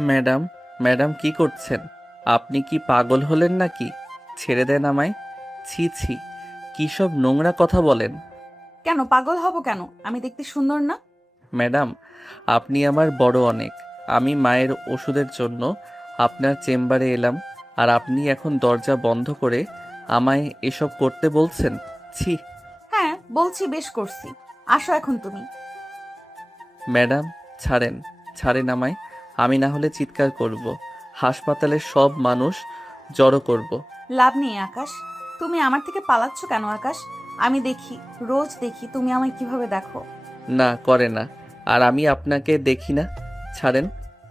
Madam, madam কি করছেন? আপনি কি পাগল হলেন নাকি? ছেড়ে দেন আমায়। ছি ছি, কি সব নোংরা কথা বলেন। কেন পাগল হব কেন? আমি দেখতে সুন্দর না? ম্যাডাম, আপনি আমার বড় অনেক। আমি মায়ের ওষুধের জন্য আপনার চেম্বারে এলাম, আর আপনি এখন দরজা বন্ধ করে আমায় এসব করতে বলছেন? ছি। হ্যাঁ বলছি, বেশ করছি। আসো এখন তুমি। ম্যাডাম, ছাড়েন, ছাড়েন আমায়। আমি না হলে চিৎকার করব, হাসপাতালের সব মানুষ জড়ো করব। লাভ নেই আকাশ। তুমি আমার থেকে পালাচ্ছ কেন আকাশ? আমি দেখি, রোজ দেখি তুমি আমায় কিভাবে দেখো। না, করে না। আর আমি আপনাকে দেখি না। ছাড়েন,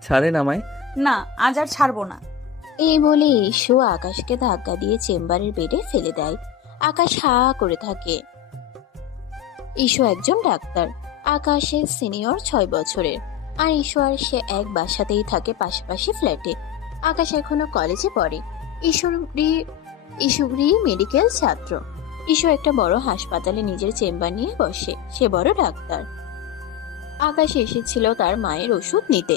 ছাড়েন আমায়। না, আজ আর ছাড়বো না। এই বলে ইস্যু আকাশকে ধাক্কা দিয়ে চেম্বারের বেডে ফেলে দেয়। আকাশ হা করে থাকে। ইস্যু একজন ডাক্তার। আকাশের সিনিয়র 6 বছরের। আর ইস্যু আর সে এক বাসাতেই থাকে, পাশাপাশি ফ্ল্যাটে। আকাশ এখনো কলেজে পড়ে। ইস্যুরি মেডিকেল ছাত্র। ইস্যু একটা বড় হাসপাতালে নিজের চেম্বার নিয়ে বসে। সে বড় ডাক্তার। আকাশ এসেছিল তার মায়ের ওষুধ নিতে।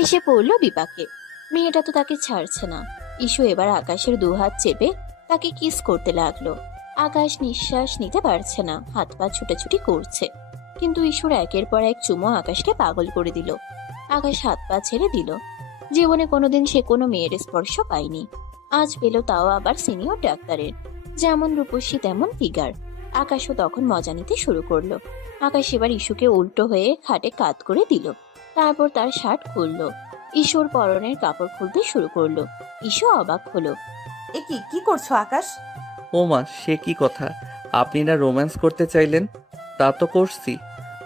এসে পড়ল বিপাকে। মেয়েটা তো তাকে ছাড়ছে না। ইস্যু এবার আকাশের 2 হাত চেপে তাকে কিস করতে লাগলো। আকাশ নিঃশ্বাস নিতে পারছে না, হাত পা ছুটাছুটি করছে। কিন্তু ইস্যুর একের পর এক চুমো আকাশকে পাগল করে দিল। আকাশ হাত পা ছেড়ে দিল। জীবনে কোনোদিন সে কোনো মেয়ের স্পর্শ পায়নি। আজ পেল, তাও আবার সিনিয়র ডাক্তারের। যেমন রূপসী তেমন ফিগার। আকাশও তখন মজা নিতে শুরু করলো। আকাশ এবার ইস্যুকে উল্টো হয়ে খাটে কাত করে দিল। তারপর তার শার্ট খুললো। ইস্যুর পরনের কাপড় খুলতে শুরু করলো। ইস্যু অবাক হলো। এ কি কি করছো আকাশ? ও মা, সে কি কথা! আপনি না রোম্যান্স করতে চাইলেন? তা তো করছি।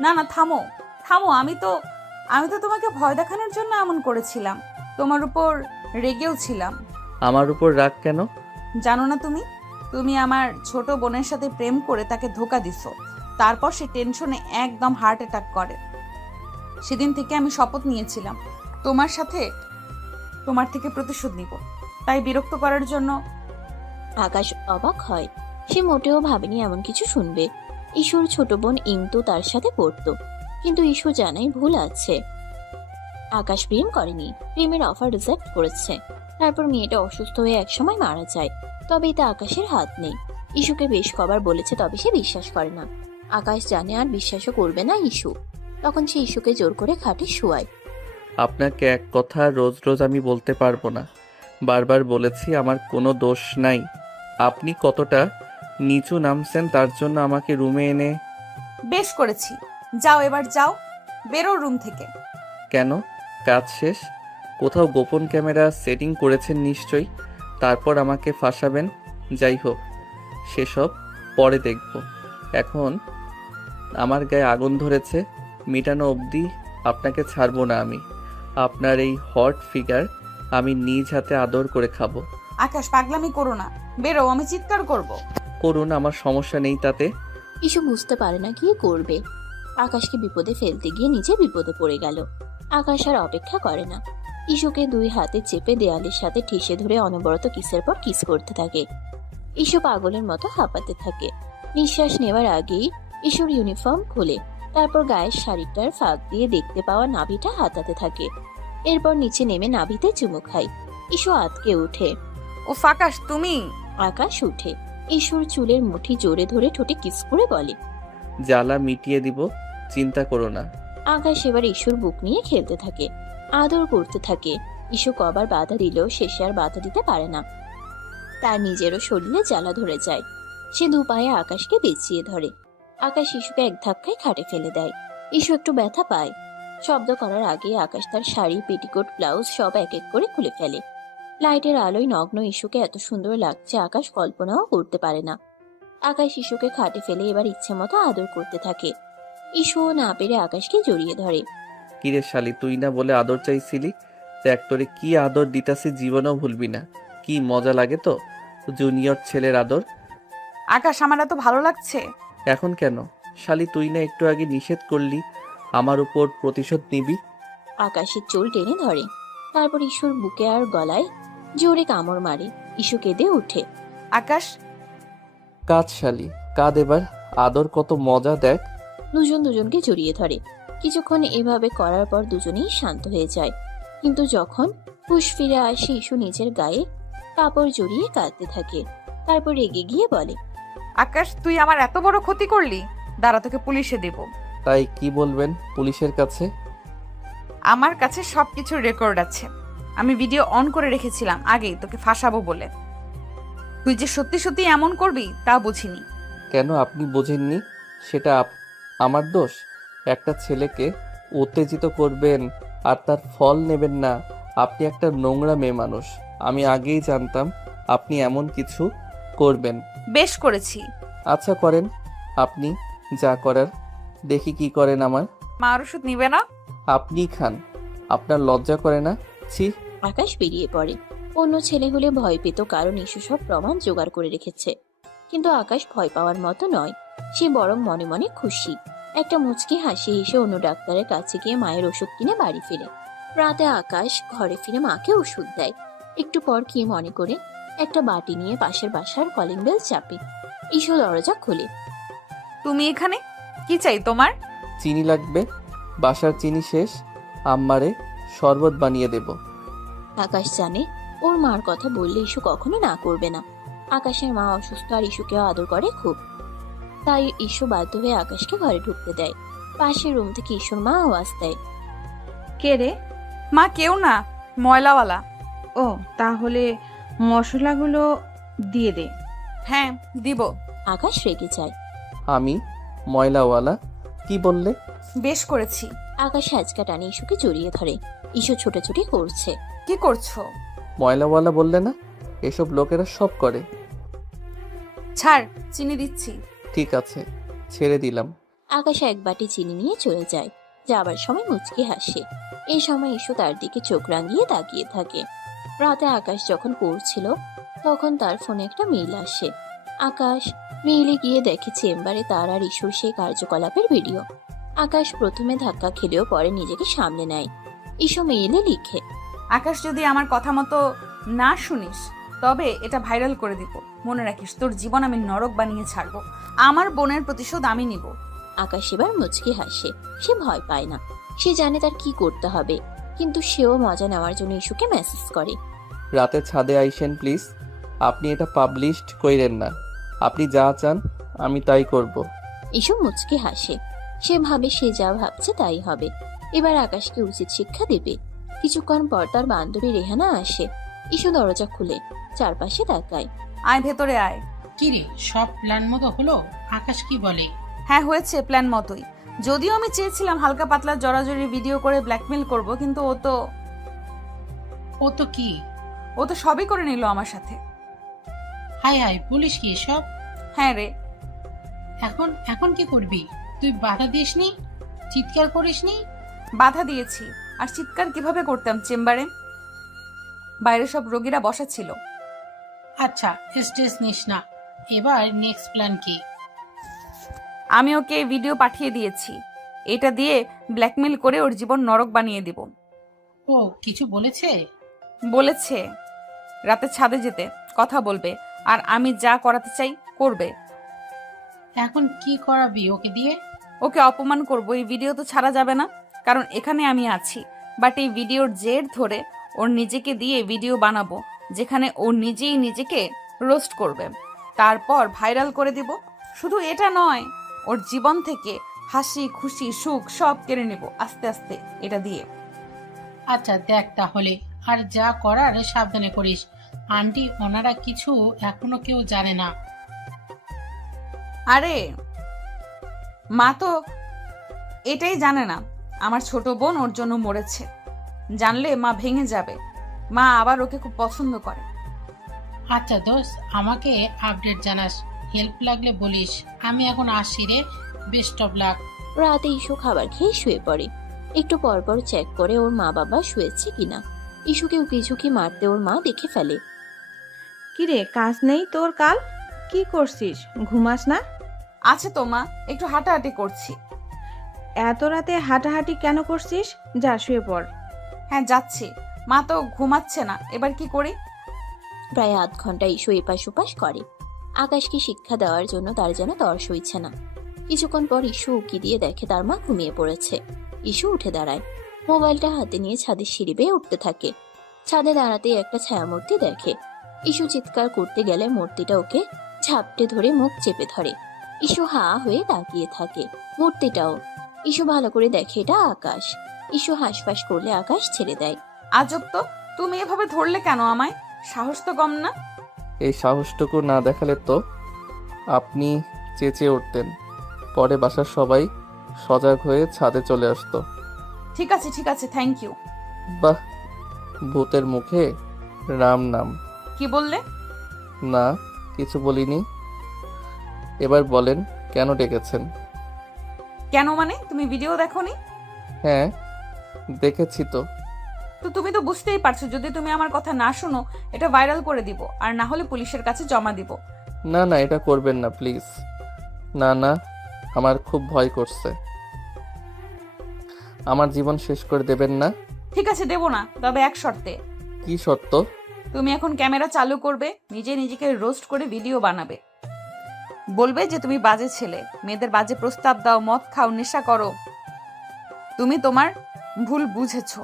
না না, থামো থামো। আমি তো তোমাকে ভয় দেখানোর জন্য এমন করেছিলাম। তোমার উপর রেগেও ছিলাম। আমার উপর রাগ কেন? জানো না তুমি? তুমি আমার ছোট বোনের সাথে প্রেম করে তাকে ধোকা দিছো। তারপর সে টেনশনে একদম হার্ট অ্যাটাক করে। সেদিন থেকে আমি শপথ নিয়েছিলাম তোমার থেকে প্রতিশোধ নিব। তাই বিরক্ত করার জন্য। আকাশ অবাক হয়। সে মোটেও ভাবেনি এমন কিছু শুনবে। ইস্যুর ছোট বোন ইন্তু তার সাথে পড়তো। কিন্তু ইস্যু জানাই ভুল আছে। আকাশ প্রেম করেনি, প্রেমের অফার রিজেক্ট করেছে। তারপর মেয়েটা অসুস্থ হয়ে একসময় মারা যায়। তবে এতে আকাশের হাত নেই। ইস্যুকে বেশ কবার বলেছে, তবে সে বিশ্বাস করে না। আকাশ জানে আর বিশ্বাসও করবে না ইস্যু। তখন সে ইস্যুকে জোর করে খাটে শোয়ায়। আপনাকে এক কথা রোজ রোজ আমি বলতে পারবো না। বারবার বলেছি আমার কোনো দোষ নাই। আপনি কতটা নিচু নামছেন তার জন্য আমাকে রুমে এনে। বেশ করেছি। যাও, এবার যাও, বেরো রুম থেকে। কেন? কাজ শেষ? কোথাও গোপন ক্যামেরা সেটিং করেছেন নিশ্চয়ই, তারপর আমাকে ফাঁসাবেন। যাই হোক, সেসব পরে দেখব। এখন আমার গায়ে আগুন ধরেছে, মিটানো অবধি আপনাকে ছাড়বো না আমি। আপনার এই হট ফিগার আমি নিজ হাতে আদর করে খাবো। আকাশ, পাগলামি করো না। বেরো, আমি চিৎকার করব। করুন, আমার সমস্যা নেই তাতে। ইস্যু বুঝতে পারে না কি করবে। আকাশকে বিপদে ফেলতে গিয়ে নিজে বিপদে পড়ে গেল। আকাশ আর অপেক্ষা করে না। ইস্যুকে 2 হাতে চেপে দেয়ালের সাথে ঠেসে ধরে অনবরত কিসের পর কিস করতে থাকে। ইস্যু পাগলের মতো হাঁপাতে থাকে। নিঃশ্বাস নেওয়ার আগেই ইস্যুর ইউনিফর্ম খুলে, তারপর গায়ের শাড়িটার ফাঁক দিয়ে দেখতে পাওয়া নাভিটা হাতাতে থাকে। এরপর নিচে নেমে নাভিতে চুমু খায়। ইস্যু আতকে ওঠে। ও আকাশ, তুমি? আকাশ উঠে ইস্যুর চুলের মুঠি জোরে ধরে ঠোঁটে কিস করে বলে। জ্বালা মিটিয়ে দিব, চিন্তা করো না। আকাশ এবার ইস্যুর বুক নিয়ে খেলতে থাকে, আদর করতে থাকে। ইস্যু কবার বাধা দিলেও শেষে আর বাধা দিতে পারে না। তার নিজেরও শরীরে জ্বালা ধরে যায়। সে 2 পায়ে আকাশকে পেঁচিয়ে ধরে। আকাশ ইস্যুকে এক ধাক্কায় খাটে ফেলে দেয়। ইস্যু একটু ব্যথা পায়। শব্দ করার আগে আকাশ তার শাড়ি, পেটিকোট, ব্লাউজ সব এক এক করে খুলে ফেলে। লাইটের আলোয় নগ্ন ইস্যুকে এত সুন্দর লাগছে আকাশ কল্পনাও করতে পারে না। আকাশ ইস্যুকে খাটে ফেলে এবার ইচ্ছে মতো আদর করতে থাকে। ইস্যুও না পেরে আকাশকে জড়িয়ে ধরে। কিরে শালি, তুই না বলে আদর চাইছিলি? দেখ তোরে কি আদর দিতাছি, জীবনেও ভুলবি না। কি মজা লাগে তো জুনিয়র ছেলের আদর। আকাশ, আমার এত ভালো লাগছে। এখন কেন? শালি, তুই না একটু আগে নিষেধ করলি আমার উপর প্রতিশোধ নিবি? আকাশের চুল টেনে ধরে। তারপর ইস্যুর বুকে আর গলায় জোরে কামড় মারে। ইস্যু কেঁদে উঠে। আকাশ, কাঁদ শালি, কাঁদ এবার। আদর কত মজা দেখ। দুজন দুজনকে জড়িয়ে ধরে। কিছুক্ষণ এভাবে করার পর দুজনেই শান্ত হয়ে যায়। কিন্তু যখন হুঁশ ফিরে আসে ইস্যু নিজের গায়ে কাপড় জড়িয়ে কাঁদতে থাকে। তারপর রেগে গিয়ে বলে, আকাশ, তুই আমার এত বড় ক্ষতি করলি, দাঁড়া তোকে পুলিশে দেব। তাই কি বলবেন পুলিশের কাছে? আমার কাছে সবকিছুর রেকর্ড আছে। আমি ভিডিও অন করে রেখেছিলাম আগেই তোকে ফাঁসাবো বলে। তুই যে সত্যি সত্যি এমন করবি তা বুঝিনি। কেন আপনি বোঝেননি? সেটা আমার দোষ? একটা ছেলেকে উত্তেজিত করবেন আর তার ফল নেবেন না? আপনি একটা নোংরা মেয়ে মানুষ। আমি আগেই জানতাম আপনি এমন কিছু করবেন। বেশ করেছি। আচ্ছা করেন, আপনি যা করার। দেখি কি করেন আমার। মার ওষুধ নিবে না? আপনিই খান। আপনার লজ্জা করে না? ছি। আকাশ বেরিয়ে পড়ে। অন্য ছেলে হলে ভয় পেত, কারণ ইস্যু সব প্রমাণ জোগাড় করে রেখেছে। কিন্তু আকাশ ভয় পাওয়ার মতো নয়, সে বরং মনে মনে খুশি। একটা মুচকি হাসি এসে অন্য ডাক্তারের কাছে গিয়ে মায়ের ওষুধ কিনে বাড়ি ফিরে। রাতে আকাশ ঘরে ফিরে মাকে ওষুধ দেয়। একটু পর কি মনে করে একটা বাটি নিয়ে পাশের বাসার কলিং বেল চাপে। ইস্যু দরজা খোলে। তুমি এখানে? কি চাই তোমার? চিনি লাগবে। বাসার চিনি শেষ। আম্মারে শরবত বানিয়ে দেব। আকাশ জানে ওর মার কথা বললে ইস্যু কখনো না করবে না। আকাশের মা অসুস্থ আর ইস্যুকেও আদর করে খুব। তাই ইস্যু বাধ্য হয়ে আকাশকে ঘরে ঢুকতে দেয়। পাশের রুম থেকে ইস্যুর মা আওয়াজ দেয়, কে রে? মা কেউ না, ময়লাওয়ালা। ও, তাহলে মশলাগুলো দিয়ে দে। হ্যাঁ দিব। আকাশ রেগে যায়। আমি ময়লাওয়ালা? কি বললে? বেশ করেছি। আকাশ হ্যাচকা টানে ইস্যুকে জড়িয়ে ধরে। ইস্যু ছোটাছুটি করছে। কি করছো? ময়লাওয়ালা বললে না? এসব লোকেরা সব করে। ছাড়, চিনি দিচ্ছি। ঠিক আছে, ছেড়ে দিলাম। আকাশ এক বাটি চিনি নিয়ে চলে যায়। যাবার সময় মুচকি হাসে। এই সময় ইস্যু তার দিকে চোখ রাঙিয়ে তাকিয়ে থাকে। রাতে আকাশ যখন পড়ছিল তখন তার ফোনে একটা মেইল আসে। আকাশ মেইলে গিয়ে দেখে চেম্বারে তার আর ইস্যুর সেই কার্যকলাপের ভিডিও। আকাশ প্রথমে ধাক্কা খেলেও পরে নিজেকে সামলে নেয়। ইস্যু মেইলে লিখে, আকাশ, যদি আমার কথা মতো না শুনিস তবে এটা ভাইরাল করে দিব। মনে রাখিস, তোর জীবন আমি নরক বানিয়ে ছাড়বো। আমার বোনের প্রতিশোধ আমি নিব। আকাশ এবার মুচকি হাসে। সে ভয় পায় না। সে জানে তার কি করতে হবে। কিন্তু সেও মজা নেওয়ার জন্য ইস্যুকে মেসেজ করে, রাতে ছাদে আইসেন প্লিজ। আপনি এটা পাবলিশড কইরেন না। আপনি যা চান আমি তাই করব। ইস্যু মুচকি হাসে। সে ভাবে সে যা ভাবছে তাই হবে। এবার আকাশকে উচিত শিক্ষা দেবে। কিছুক্ষণ পর তার বান্ধবী রেহানা আসে। ইস্যু দরজা খুলে চারপাশে তাকায়। আয়, ভেতরে আয়। কিরে, সব প্ল্যান মতো হলো? আকাশ কি বলে? হ্যাঁ, হয়েছে প্ল্যান মতোই। যদিও আমি চেয়েছিলাম হালকা পাতলা জড়াজড়ি ভিডিও করে ব্ল্যাকমেল করব, কিন্তু ও তো কি? ও তো সবই করে নিল আমার সাথে। হায় হায়, বলিস কি এসব? হ্যাঁ রে। এখন এখন কি করবি? তুই বাধা দিসনি? চিৎকার করিসনি? বাধা দিয়েছি। আর চিৎকার কিভাবে করতাম চেম্বারে? বাইরে সব রোগীরা বসা ছিল। আচ্ছা, স্ট্রেস নিস না। এবার নেক্সট প্ল্যান কি? আমি ওকে ভিডিও পাঠিয়ে দিয়েছি। এটা দিয়ে ব্ল্যাকমেল করে ওর জীবন নরক বানিয়ে দিব। ও কিছু বলেছে? বলেছে রাতে ছাদে যেতে, কথা বলবে, আর আমি যা করাতে চাই করবে। এখন কি করাবি ওকে দিয়ে? ওকে অপমান করব। এই ভিডিও তো ছাড়া যাবে না, কারণ এখানে আমি আছি। বাট এই ভিডিওর জের ধরে ওর নিজেকে দিয়ে ভিডিও বানাবো, যেখানে ও নিজেই নিজেকে রোস্ট করবে। তারপর ভাইরাল করে দিব। শুধু এটা নয়, ওর জীবন থেকে হাসি খুশি সুখ সব কেড়ে নেব আস্তে আস্তে এটা দিয়ে। আচ্ছা দেখ তাহলে, আর যা করার সাবধানে করিস। আন্টি ওনারা কিছু এখনো কেউ জানে না। আরে মা তো এটাই জানে না আমার ছোট বোন ওর জন্য মরেছে। জানলে মা ভেঙে যাবে। মা আবার ওকে খুব পছন্দ করে। আচ্ছা দোস্ত, আমাকে আপডেট জানাস। হেল্প লাগলে বলিস। আমি এখন আসি রে। Best of luck. রাতে ইস্যু খাবার খেয়ে শুয়ে পড়ে। একটু পর পর চেক করে ওর মা বাবা শুয়েছে কিনা। ইস্যুকে উকি ঝুঁকি মারতে ওর মা দেখে ফেলে। কিরে, কাজ নেই তোর কাল? কি করছিস? ঘুমাস না? আছে তো মা, একটু হাঁটাহাঁটি করছি। এত রাতে হাঁটাহাঁটি কেন করছিস? যা শুয়ে পড়। হ্যাঁ যাচ্ছি। মা তো ঘুমাচ্ছে না, এবার কি করি? প্রায় আধ ঘন্টা ইস্যু এপাশ ওপাশ করে। আকাশকে শিক্ষা দেওয়ার জন্য তার যেন তর সইছে না। কিছুক্ষণ পর ইস্যু উকি দিয়ে দেখে তার মা ঘুমিয়ে পড়েছে। ইস্যু উঠে দাঁড়ায়। মোবাইলটা হাতে নিয়ে ছাদের সিঁড়ি বেয়ে উঠতে থাকে। ছাদে দাঁড়াতেই একটা ছায়ামূর্তি দেখে। ইসু চিৎকার করতে গেলে মূর্তিটা ওকে ঝাপটে ধরে মুখ চেপে ধরে। ইসু হা হয়ে তাকিয়ে থাকে। মূর্তিটাও। ইসু ভালো করে দেখে এটা আকাশ। ইসু হাঁসফাঁস করলে আকাশ ছেড়ে দেয়। আজব তো, তুমি এভাবে ধরলে কেন আমায়? সাহস তো কম না। এই সাহসটুকু না দেখালে তো আপনি চেঁচিয়ে উঠতেন। পরে বাসার সবাই সজাগ হয়ে ছাদে চলে আসতো। ঠিক আছে, থ্যাংক ইউ। বাহ, ভূতের মুখে রাম নাম। কি বললে? না, কিছু বলিনি। এবার বলেন কেন ডেকেছেন? কেন মানে? তুমি ভিডিও দেখোনি? হ্যাঁ, দেখেছি তো। তো তুমি তো বুঝতেই পারছো, যদি তুমি আমার কথা না শোনো এটা ভাইরাল করে দিব, আর না হলে পুলিশের কাছে জমা দিব। না না, এটা করবেন না প্লিজ। না না, আমার খুব ভয় করছে। আমার জীবন শেষ করে দেবেন না। ঠিক আছে, দেব না, তবে এক শর্তে। কি শর্ত? তুমি এখন ক্যামেরা চালু করবে, নিজেকে রোস্ট করে ভিডিও বানাবে। বলবে যে তুমি বাজে ছেলে, মেয়েদের বাজে প্রস্তাব দাও, মদ খাও, নেশা করো। তুমি তোমার ভুল বুঝেছো,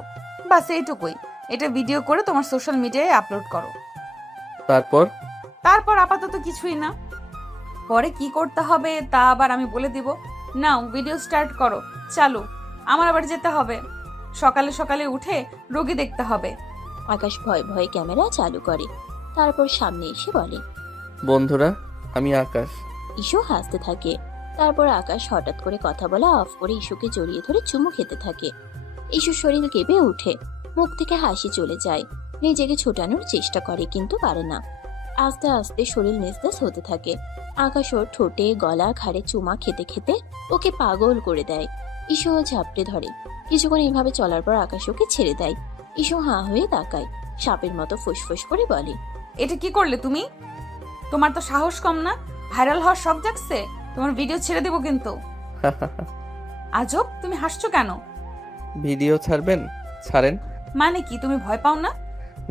বাস এইটুকুই। এটা ভিডিও করে তোমার সোশ্যাল মিডিয়ায় আপলোড করো। তারপর আপাতত কিছুই না, পরে কি করতে হবে তা আবার আমি বলে দিব। নাও ভিডিও স্টার্ট করো, চালু। আমার আবার যেতে হবে, সকালে সকালে উঠে রোগী দেখতে হবে। আকাশ ভয় ভয়ে ক্যামেরা চালু করে। তারপর সামনে এসে বলে, বন্ধুরা, আমি আকাশ। ইসু হাসতে থাকে। তারপর আকাশ হঠাৎ করে কথা বলা অফ করে ইসুকে জড়িয়ে ধরে চুমু খেতে থাকে। ইসুর শরীর কেঁপে ওঠে, মুখ থেকে হাসি চলে যায়। নিজেকে ছোটানোর চেষ্টা করে কিন্তু পারে না। আস্তে আস্তে শরীর নিস্তেজ হতে থাকে। আকাশ ওর ঠোঁটে, গলা, ঘাড়ে চুমা খেতে খেতে ওকে পাগল করে দেয়। ইসুও ঝাপটে ধরে। কিছুক্ষণ এইভাবে চলার পর আকাশ ওকে ছেড়ে দেয়। ইসু হাঁ হয়ে তাকায়, সাপের মতো ফুসফুস করে বলে, এটা কি করলে তুমি? তোমার তো সাহস কম না? ভাইরাল হওয়ার শখ জাগছে? তোমার ভিডিও ছেড়ে দেবো কিন্তু। আজব, তুমি হাসছো কেন? ভিডিও ছাড়বেন? ছাড়েন। মানে কি, তুমি ভয় পাও না?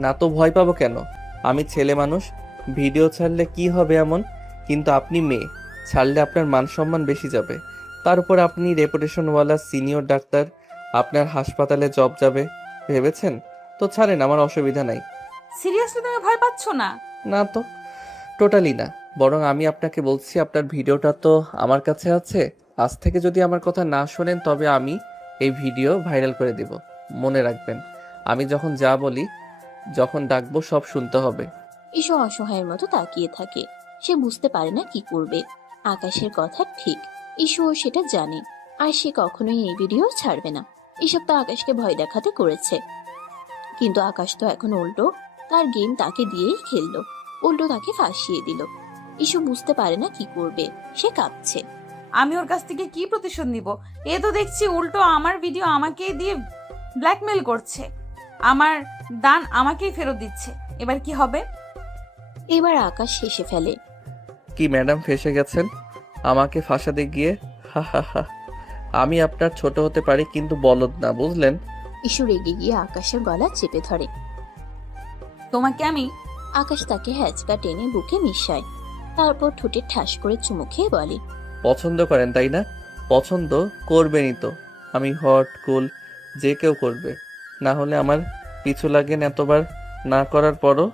না তো ভয় পাবো কেন? আমি ছেলে মানুষ, ভিডিও ছাড়লে কি হবে এমন? কিন্তু আপনি মেয়ে, ছাড়লে আপনার মান সম্মান বেশি যাবে। তার উপর আপনি রেপুটেশনওয়ালা সিনিয়র ডাক্তার, আপনার হাসপাতালে জব যাবে ভেবেছেন? তো ছাড়েন, আমার অসুবিধা নাই। সিরিয়াসলি তুমি ভয় পাচ্ছ না? না তো, টোটালি না। বরং আমি আপনাকে বলছি, আপনার ভিডিওটা তো আমার কাছে আছে। আজ থেকে যদি আমার কথা না শোনেন তবে আমি এই ভিডিও ভাইরাল করে দিব। মনে রাখবেন, আমি যখন যা বলি, যখন ডাকবো, সব শুনতে হবে। ইসু অসহায়ের মতো তাকিয়ে থাকে। সে বুঝতে পারে না কি করবে। আকাশের কথা ঠিক, ইসুও সেটা জানে। আর সে কখনোই এই ভিডিও ছাড়বে না। এসব তো আকাশকে ভয় দেখাতে করেছে। কিন্তু আকাশ তো এখন উল্টো তার গেম তাকে দিয়েই খেললো, উল্টো তাকে ফাঁসিয়ে দিল। ইসু বুঝতে পারে না কি করবে, সে কাঁপছে। আমি ওর কাছ থেকে কি প্রতিশোধ নিব? এ তো দেখছি উল্টো আমার ভিডিও আমাকে দিয়ে ব্ল্যাকমেল করছে, আমার দান আমাকেই ফেরত দিচ্ছে। এবার কি হবে? এবার আকাশ হেসে ফেলে। কি ম্যাডাম, ফেসে গেছেন আমাকে ফাঁসাতে গিয়ে? হা হা হা। আমি আপনার ছোট হতে পারি কিন্তু বলদ না, বুঝলেন? ইসু রেগে গিয়ে আকাশের গলা চেপে ধরে। তোমাকে আমি। আকাশ তাকে হ্যাচকা টেনে বুকে মিশায়। তারপর ঠোঁটে ঠাস করে চুমু খেয়ে বলে, পছন্দ করেন তাই না? পছন্দ করবেনই তো। আমি হট কুল, যে কেউ করবে। না হলে আমার পিছু লাগেন এতবার না করার পরও।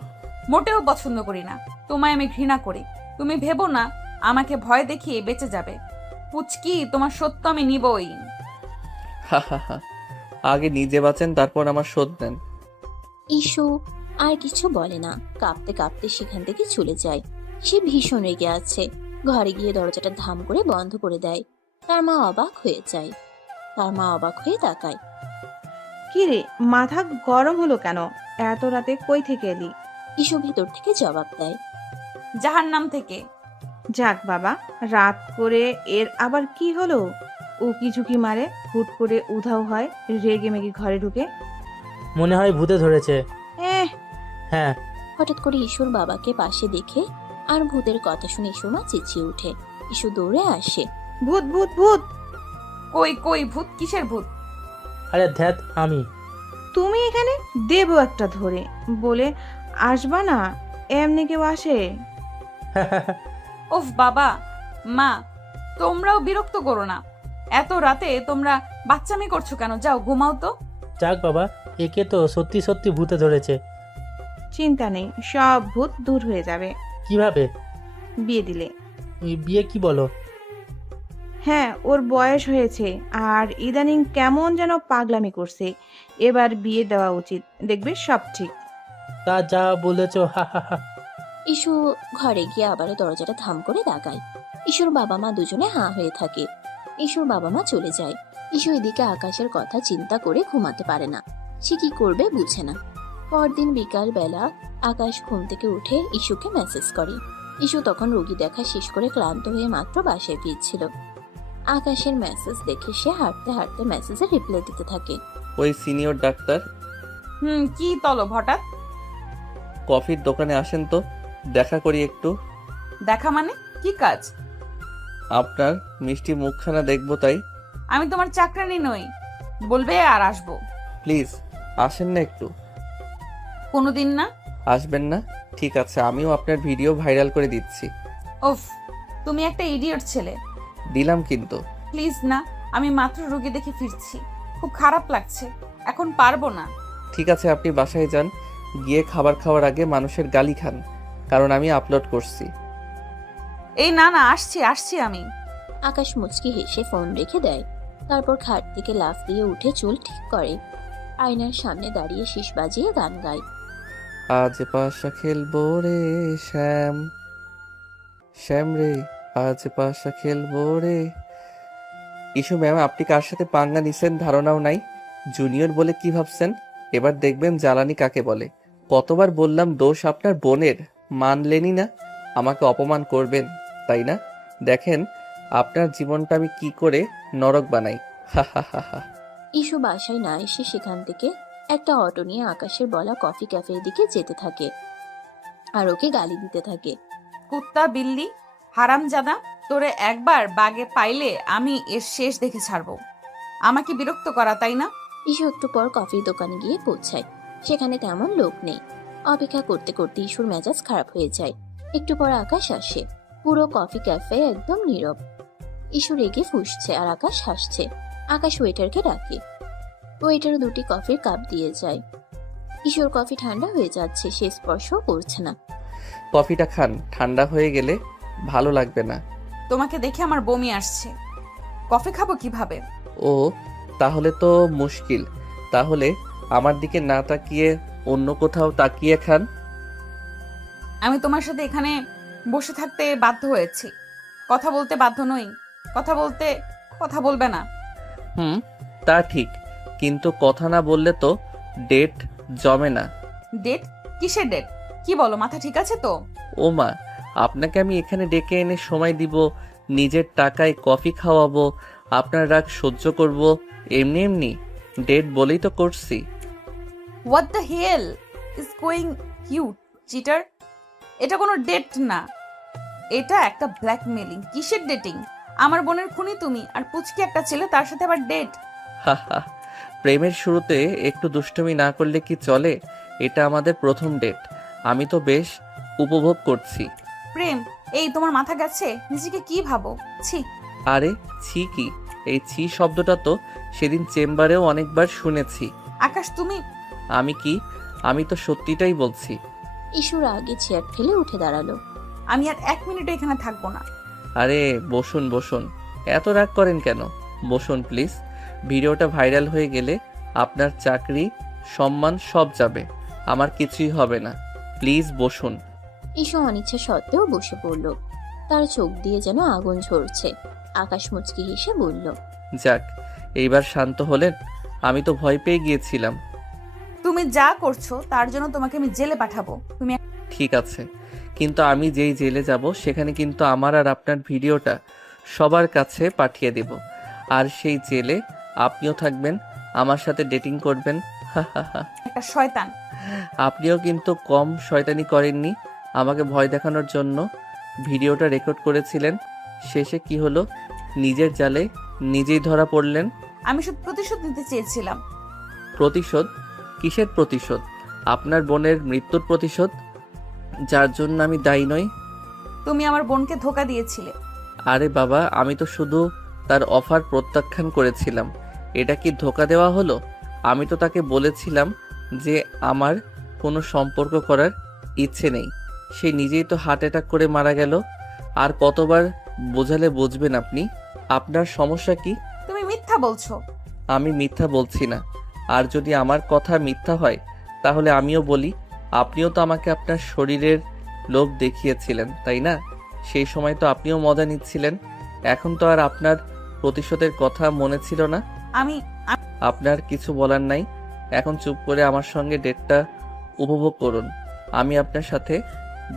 মোটেও পছন্দ করি না, তোমায় আমি ঘৃণা করি। তুমি ভেবো না আমাকে ভয় দেখিয়ে বেঁচে যাবে। পুচকি, তোমার সত্য আমি নিবই। হা হা হা। আগে নিজে বাঁচেন, তারপর আমার শোধ নেন। ইসু আর কিছু বলে না। কাঁপতে কাঁপতে সেখান থেকে চলে যায়। সে ভীষণ রেগে আছে। ঘরে গিয়ে দরজাটা ধাম করে বন্ধ করে দেয়। তার মা অবাক হয়ে যায়। তাকায়। কি রে, মাথা গরম হলো কেন? এত রাতে কই থেকে এলি? ইসু ভেতর থেকে জবাব দেয়, জাহান্নাম থেকে। যাক বাবা, রাত করে এর আবার কি হলো? উকি ঝুঁকি মারে, হুট করে উধাও হয়, রেগে মেগে ঘরে ঢুকে। মনে হয় ভূতে ধরেছে। হ্যাঁ। হঠাৎ করে ইসুর বাবাকে পাশে দেখে আর ভূতের কথা শুনে ইসুর মা চেঁচিয়ে উঠে। ইসু দৌড়ে আসে। ভূত ভূত ভূত! কই কই ভূত? কিসের ভূত? আরে ধ্যাত, আমি। তুমি এখানে? দেবো একটা ধরে। বলে আসবা না, এমনি কেউ আসে? ওফ বাবা, মা, তোমরাও বিরক্ত করো না। এত রাতে তোমরা বাচ্চামি করছো কেন? যাও ঘুমাও তো। যাক বাবা, একে তো সত্যি সত্যি ভূতে ধরেছে। চিন্তা নেই, সব ভূত দূর হয়ে যাবে কিভাবে? বিয়ে দিলে। এই বিয়ে কি বলো? হ্যাঁ, ওর বয়স হয়েছে আর ইদানিং কেমন যেন পাগলামি করছে। এবার বিয়ে দেওয়া উচিত, দেখবে সব ঠিক। তা যা বলেছো, হা হা হা। ইস্যু ঘরে গিয়ে আবারও দরজাটা ধাম করে দাগায়। ইস্যুর বাবা মা দুজনে হাঁ হয়ে থাকে। ইস্যুর বাবা মা চলে যায়। ইস্যু এদিকে আকাশের কথা চিন্তা করে ঘুমাতে পারে না। সে কি করবে বুঝে না। পরদিন বিকাল বেলা আকাশ ঘুম থেকে উঠে ইস্যুকে মেসেজ করে। ইস্যু তখন রোগী দেখা শেষ করে ক্লান্ত হয়ে মাত্র বাসায় ফিরছিল। আকাশের মেসেজ দেখে সে হাঁটতে হাঁটতে মেসেজে রিপ্লাই দিতে থাকে। ওই সিনিয়র ডাক্তার, কি তলব হঠাৎ? কফির দোকানে আসেন তো, দেখা করি একটু। দেখা মানে কি কাজ? আপনার মিষ্টি মুখখানা দেখবো তাই। আমি তোমার চাকরানি নই, বলবে আর আসবো। প্লিজ আসেন না একটু। কোনোদিন না। আসবেন না? ঠিক আছে, আমিও আপনার ভিডিও ভাইরাল করে দিচ্ছি। ওফ, তুমি একটা ইডিয়ট ছেলে। দিলাম কিন্তু। প্লিজ না, আমি মাত্র রোগী দেখে ফিরছি, খুব খারাপ লাগছে, এখন পারবো না। ঠিক আছে, আপনি বাসায় যান, গিয়ে খাবার খাওয়ার আগে মানুষের গালি খান, কারণ আমি আপলোড করছি। এই না না, আসছি আসছি আমি। আকাশ মুচকি হেসে ফোন রেখে দেয়। তারপর খাট থেকে লাফ দিয়ে উঠে চুল ঠিক করে। আয়নার সামনে দাঁড়িয়ে শীষ বাজিয়ে গান গায়। আজ পাশা খেলবো রে শ্যাম, শ্যাম রে আজ পাশা খেলবো রে। ইস্যু ম্যাম, আপনি কার সাথে পাঙ্গা নিছেন ধারণাও নাই। জুনিয়র বলে কি ভাবছেন? এবার দেখবেন জ্বালানি কাকে বলে। কতবার বললাম দোষ আপনার বোনের, মানলেনই না। আমাকে অপমান করবেন তাই না? দেখেন আপনার জীবনটা আমি কি করে নরক বানাই। হা হা হা হা। ইস্যু বাসায় না এসে সেখান থেকে একটা অটো নিয়ে আকাশের বলা কফি ক্যাফের দিকে যেতে থাকে আর ওকে গালি দিতে থাকে। কুত্তা বিল্লি হারামজাদা, তোরে একবার বাগে পাইলে আমি এর শেষ দেখে ছাড়বো। আমাকে বিরক্ত করা তাই না? ইস্যু একটু পর কফির দোকানে গিয়ে পৌঁছায়। সেখানে তেমন লোক নেই। অপেক্ষা করতে করতে ইস্যুর মেজাজ খারাপ হয়ে যায়। একটু পর আকাশ আসে। পুরো কফি ক্যাফে একদম নীরব। ইস্যু রেগে ফুঁসছে আর আকাশ হাসছে। আকাশ ওয়েটারকে ডাকে। ওয়েটার দুটি কফির কাপ দিয়ে যায়। ইস্যুর কফি ঠান্ডা হয়ে যাচ্ছে, সে স্পর্শও করছে না। কফিটা খান, ঠান্ডা হয়ে গেলে ভালো লাগবে না। তোমাকে দেখে আমার বমি আসছে, কফি খাবো কিভাবে? ও তাহলে তো মুশকিল। তাহলে আমার দিকে না তাকিয়ে অন্য কোথাও তাকিয়ে খান। আমি তোমার সাথে এখানে বসে থাকতে বাধ্য হয়েছি, কথা বলতে বাধ্য নই। কথা বলবে না? তা ঠিক, কিন্তু কথা না বললে তো ডেট জমে না। ডেট? কিসের ডেট? কি বলো, মাথা ঠিক আছে তো? ও মা, আপনাকে আমি এখানে ডেকে এনে সময় দিব, নিজের টাকায় কফি খাওয়াবো, আপনার রাগ সহ্য করব, এমনি এমনি ডেট বলেই তো করছি। What the hell is going you cheater? এটা কোনো ডেট না, এটা একটা ব্ল্যাকমেলিং। কিসের ডেটিং? আমার বোনের খুনি তুমি, আর পুচকি একটা ছেলে, তার সাথে আবার ডেট? হাহা, প্রেমের শুরুতে একটু দুষ্টুমি না করলে কি চলে? এটা আমাদের প্রথম ডেট, আমি তো বেশ উপভোগ করছি। প্রেম? এই তোমার মাথা গেছে? নিজেকে কি ভাবো? ছি। আরে ছি কি? এই ছি শব্দটা তো সেদিন চেম্বারেও অনেকবার শুনেছি। আকাশ তুমি। আমি তো সত্যিটাই বলছি। ইস্যুর আগে চেয়ার ঠেলে উঠে দাঁড়ালো। আমি আর 1 মিনিটও এখানে থাকবো না। আরে বসুন বসুন, এত রাগ করেন কেন? বসুন প্লিজ। ভিডিওটা ভাইরাল হয়ে গেলে আপনার চাকরি সম্মান সব যাবে, আমার কিছুই হবে না। প্লিজ বসুন। ইস্যু অনিচ্ছা সত্ত্বেও বসে পড়ল। তার চোখ দিয়ে যেন আগুন ঝরছে। আকাশ মুচকি হেসে বলল, যাক, এইবার শান্ত হলেন? আমি তো ভয় পেয়ে গিয়েছিলাম। তুমি যা করছো তার জন্য তোমাকে আমি জেলে পাঠাবো। তুমি ঠিক আছে, কিন্তু আমি যেই জেলে যাব সেখানে কিন্তু আমার আর আপনার ভিডিওটা সবার কাছে পাঠিয়ে দেব। আর সেই জেলে আপনিও থাকবেন, আমার সাথে ডেটিং করবেন। একটা শয়তান। আপনিও কিন্তু কম শয়তানি করেননি। আমাকে ভয় দেখানোর জন্য ভিডিওটা রেকর্ড করেছিলেন। শেষে কি হলো? নিজের জালে নিজেই ধরা পড়লেন। আমি শুধু প্রতিশোধ নিতে চেয়েছিলাম। প্রতিশোধ? কিসের প্রতিশোধ? আপনার বোনের মৃত্যুর প্রতিশোধ, যার জন্য আমি দায়ী নই। তুমি আমার বোনকে ধোকা দিয়েছিলে। আরে বাবা, আমি তো শুধু তার অফার প্রত্যাখ্যান করেছিলাম। এটা কি ধোকা দেওয়া হলো? আমি তো তাকে বলেছিলাম যে আমার কোনো সম্পর্ক করার ইচ্ছে নেই। সে নিজেই তো হার্ট অ্যাটাক করে মারা গেল। আর কতবার বোঝালে বুঝবেন আপনি? আপনার সমস্যা কি? তুমি মিথ্যা বলছো। আমি মিথ্যা বলছি না। আর যদি আমার কথা মিথ্যা হয় তাহলে আমিও বলি, আপনিও তো আমাকে আপনার শরীরের লোভ দেখিয়েছিলেন, তাই না? সেই সময় তো আপনিও মজা নিচ্ছিলেন। এখন তো আর আপনার প্রতিশোধের কথা মনে ছিল না। আমি আপনার কিছু বলার নাই। এখন চুপ করে আমার সঙ্গে ডেটটা উপভোগ করুন। আমি আপনার সাথে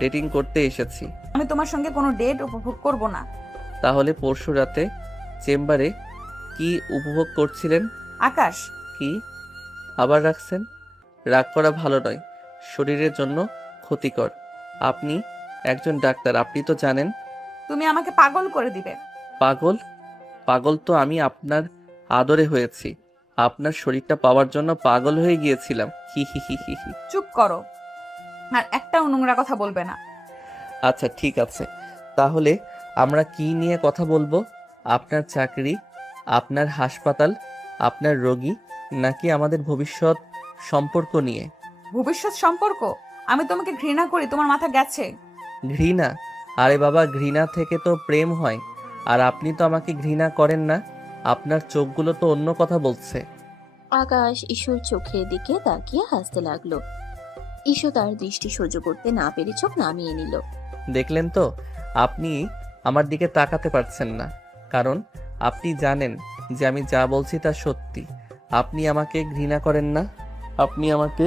ডেটিং করতে এসেছি। আমি তোমার সঙ্গে কোনো ডেট উপভোগ করব না। তাহলে পরশু রাতে চেম্বারে কি উপভোগ করছিলেন? আকাশ, কি আবার রাখছেন? রাগ করা ভালো নয়, শরীরের জন্য ক্ষতিকর। আপনি একজন ডাক্তার, আপনি তো জানেন। তুমি আমাকে পাগল করে দিবে। পাগল? পাগল তো আমি আপনার আদরে হয়েছি। আপনার শরীরটা পাওয়ার জন্য পাগল হয়ে গিয়েছিলাম। হি হি হি হি হি। চুপ করো, আর একটাও নোংরা কথা বলবে না। আচ্ছা ঠিক আছে, তাহলে আমরা কি নিয়ে কথা বলবো? আপনার চাকরি, আপনার হাসপাতাল, আপনার রোগী, নাকি আমাদের ভবিষ্যৎ সম্পর্ক নিয়ে? ভবিষ্যৎ সম্পর্ক? আমি তোমাকে ঘৃণা করি, তোমার মাথা গেছে। ঘৃণা? আরে বাবা, ঘৃণা থেকে তো প্রেম হয়। আর আপনি তো আমাকে ঘৃণা করেন না। আপনার চোখগুলো তো অন্য কথা বলছে। আকাশ ঈশুর চোখের দিকে তাকিয়ে হাসতে লাগলো। ঈশু তার দৃষ্টি সহ্য করতে না পেরে চোখ নামিয়ে নিল। দেখলেন তো, আপনি আমার দিকে তাকাতে পারছেন না, কারণ আপনি জানেন যে আমি যা বলছি তা সত্যি। আপনি আমাকে ঘৃণা করেন না, আপনি আমাকে